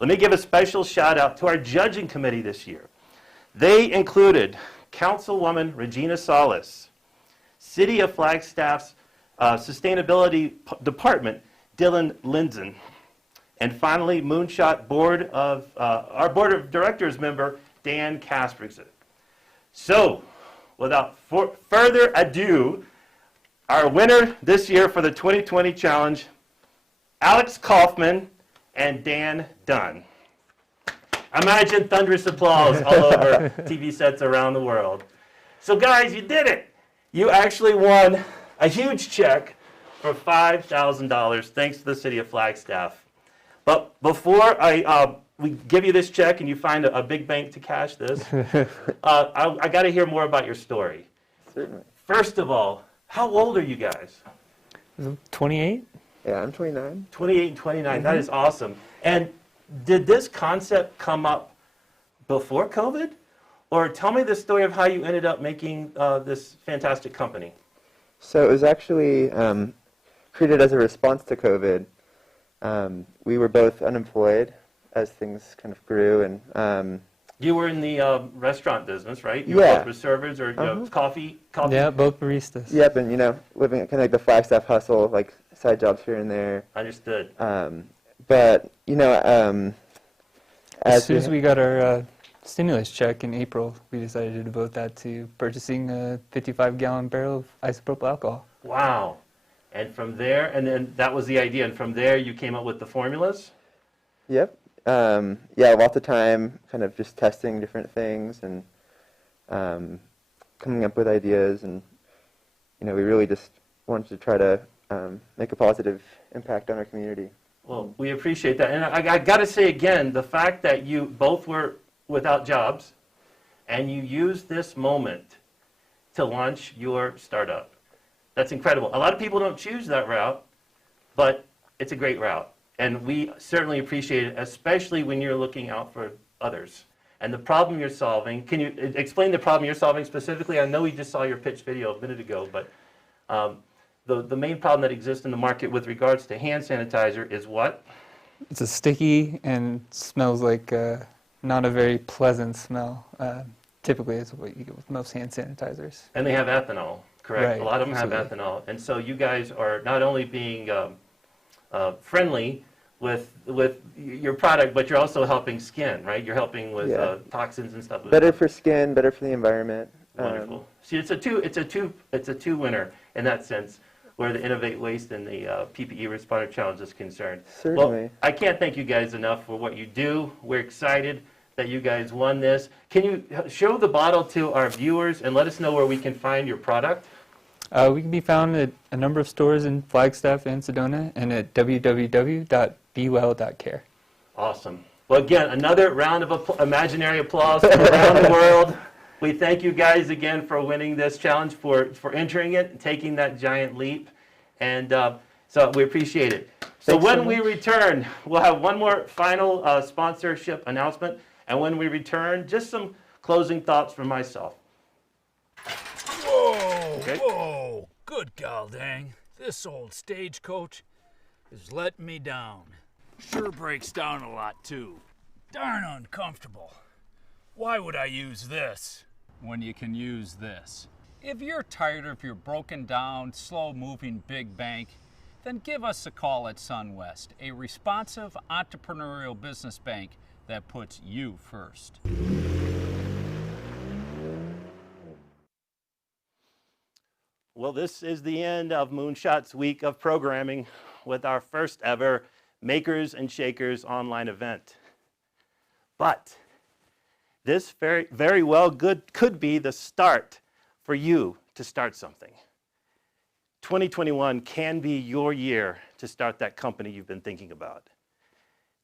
let me give a special shout out to our judging committee this year. They included Councilwoman Regina Salas, City of Flagstaff's Sustainability Department, Dylan Linzen, and finally, Moonshot our Board of Directors member, Dan Kasperson. So, without further ado, our winner this year for the 2020 challenge, Alex Kaufman and Dan Dunn. Imagine thunderous applause all over TV sets around the world. So guys, you did it. You actually won a huge check for $5,000 thanks to the City of Flagstaff. But before we give you this check and you find a big bank to cash this, I got to hear more about your story. Certainly. First of all, how old are you guys? 28? Yeah, I'm 29. 28 and 29. That is awesome. And did this concept come up before COVID? Or tell me the story of how you ended up making this fantastic company. So it was actually created as a response to COVID. We were both unemployed as things kind of grew, and you were in the restaurant business, right? You yeah. were both servers or coffee? Yeah, both baristas. Yep, and living kind of like the Flagstaff hustle, like side jobs here and there. Understood. But as soon as we got our stimulus check in April, we decided to devote that to purchasing a 55-gallon barrel of isopropyl alcohol. Wow. And from there, and then that was the idea, and from there you came up with the formulas? Yep. Yeah, lots of time kind of just testing different things and coming up with ideas, and we really just wanted to try to make a positive impact on our community. Well, we appreciate that. And I got to say again, the fact that you both were without jobs and you used this moment to launch your startup, that's incredible. A lot of people don't choose that route, but it's a great route. And we certainly appreciate it, especially when you're looking out for others. And the problem you're solving, can you explain the problem you're solving specifically? I know we just saw your pitch video a minute ago, but the main problem that exists in the market with regards to hand sanitizer is what? It's a sticky and smells like not a very pleasant smell. Typically, is what you get with most hand sanitizers. And they have ethanol, correct? Right, a lot of them absolutely. have ethanol. And so you guys are not only being friendly with your product, but you're also helping skin, right? You're helping with toxins and stuff. Better for skin, better for the environment. Wonderful. See, it's a two winner in that sense, where the Innovate Waste and the PPE Responder Challenge is concerned. Certainly. Well, I can't thank you guys enough for what you do. We're excited that you guys won this. Can you show the bottle to our viewers and let us know where we can find your product? We can be found at a number of stores in Flagstaff and Sedona, and at www.bewell.care. Awesome. Well, again, another round of imaginary applause from around the world. We thank you guys again for winning this challenge, for entering it, and taking that giant leap. And so we appreciate it. So Thanks when so we much. return, we'll have one more final sponsorship announcement. And when we return, just some closing thoughts from myself. Whoa, Okay. whoa, good gal dang. This old stagecoach is letting me down. Sure breaks down a lot too. Darn uncomfortable. Why would I use this when you can use this? If you're tired of your broken down, slow moving big bank, then give us a call at SunWest, a responsive entrepreneurial business bank that puts you first. Well, this is the end of Moonshot's week of programming with our first ever Makers and Shakers online event. But this very well could be the start for you to start something. 2021 can be your year to start that company you've been thinking about.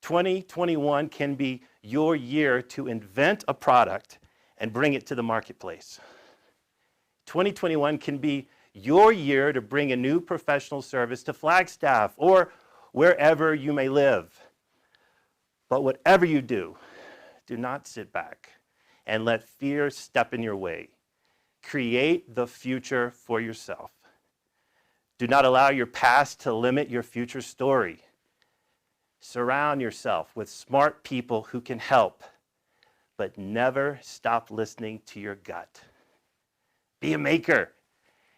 2021 can be your year to invent a product and bring it to the marketplace. 2021 can be your year to bring a new professional service to Flagstaff or wherever you may live. But whatever you do not sit back and let fear step in your way. Create the future for yourself. Do not allow your past to limit your future story. Surround yourself with smart people who can help, but never stop listening to your gut. Be a maker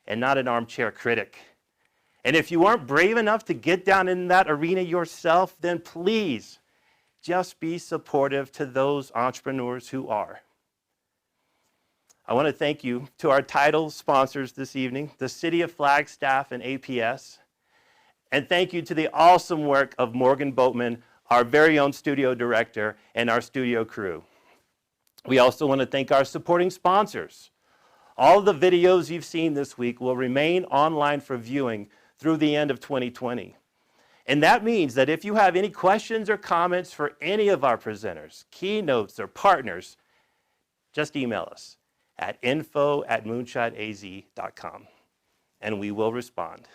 and not an armchair critic. And if you aren't brave enough to get down in that arena yourself, then please just be supportive to those entrepreneurs who are. I want to thank you to our title sponsors this evening, the City of Flagstaff and APS. And thank you to the awesome work of Morgan Boatman, our very own studio director, and our studio crew. We also want to thank our supporting sponsors. All of the videos you've seen this week will remain online for viewing through the end of 2020. And that means that if you have any questions or comments for any of our presenters, keynotes, or partners, just email us at info@moonshotaz.com, and we will respond.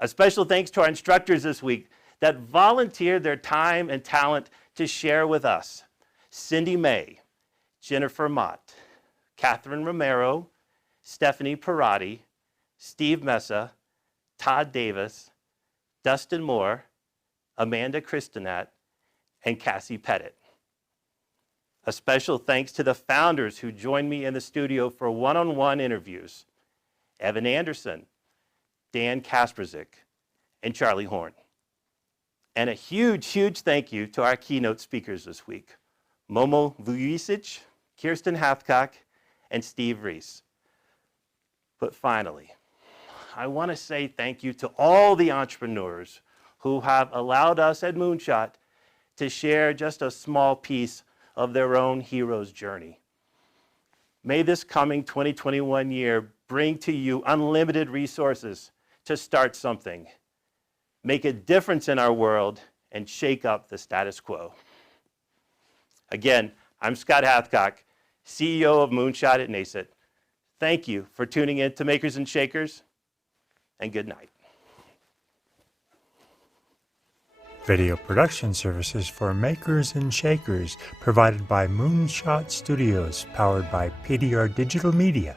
A special thanks to our instructors this week that volunteered their time and talent to share with us: Cindy May, Jennifer Mott, Catherine Romero, Stephanie Parati, Steve Messa, Todd Davis, Dustin Moore, Amanda Christinat, and Cassie Pettit. A special thanks to the founders who joined me in the studio for one-on-one interviews: Evan Anderson, Dan Kasperzik, and Charlie Horn. And a huge, huge thank you to our keynote speakers this week: Momo Vujicic, Kirsten Hathcock, and Steve Reese. But finally, I want to say thank you to all the entrepreneurs who have allowed us at Moonshot to share just a small piece of their own hero's journey. May this coming 2021 year bring to you unlimited resources to start something, make a difference in our world, and shake up the status quo. Again, I'm Scott Hathcock, CEO of Moonshot at NACET. Thank you for tuning in to Makers and Shakers, and good night. Video production services for Makers and Shakers provided by Moonshot Studios, powered by PDR Digital Media.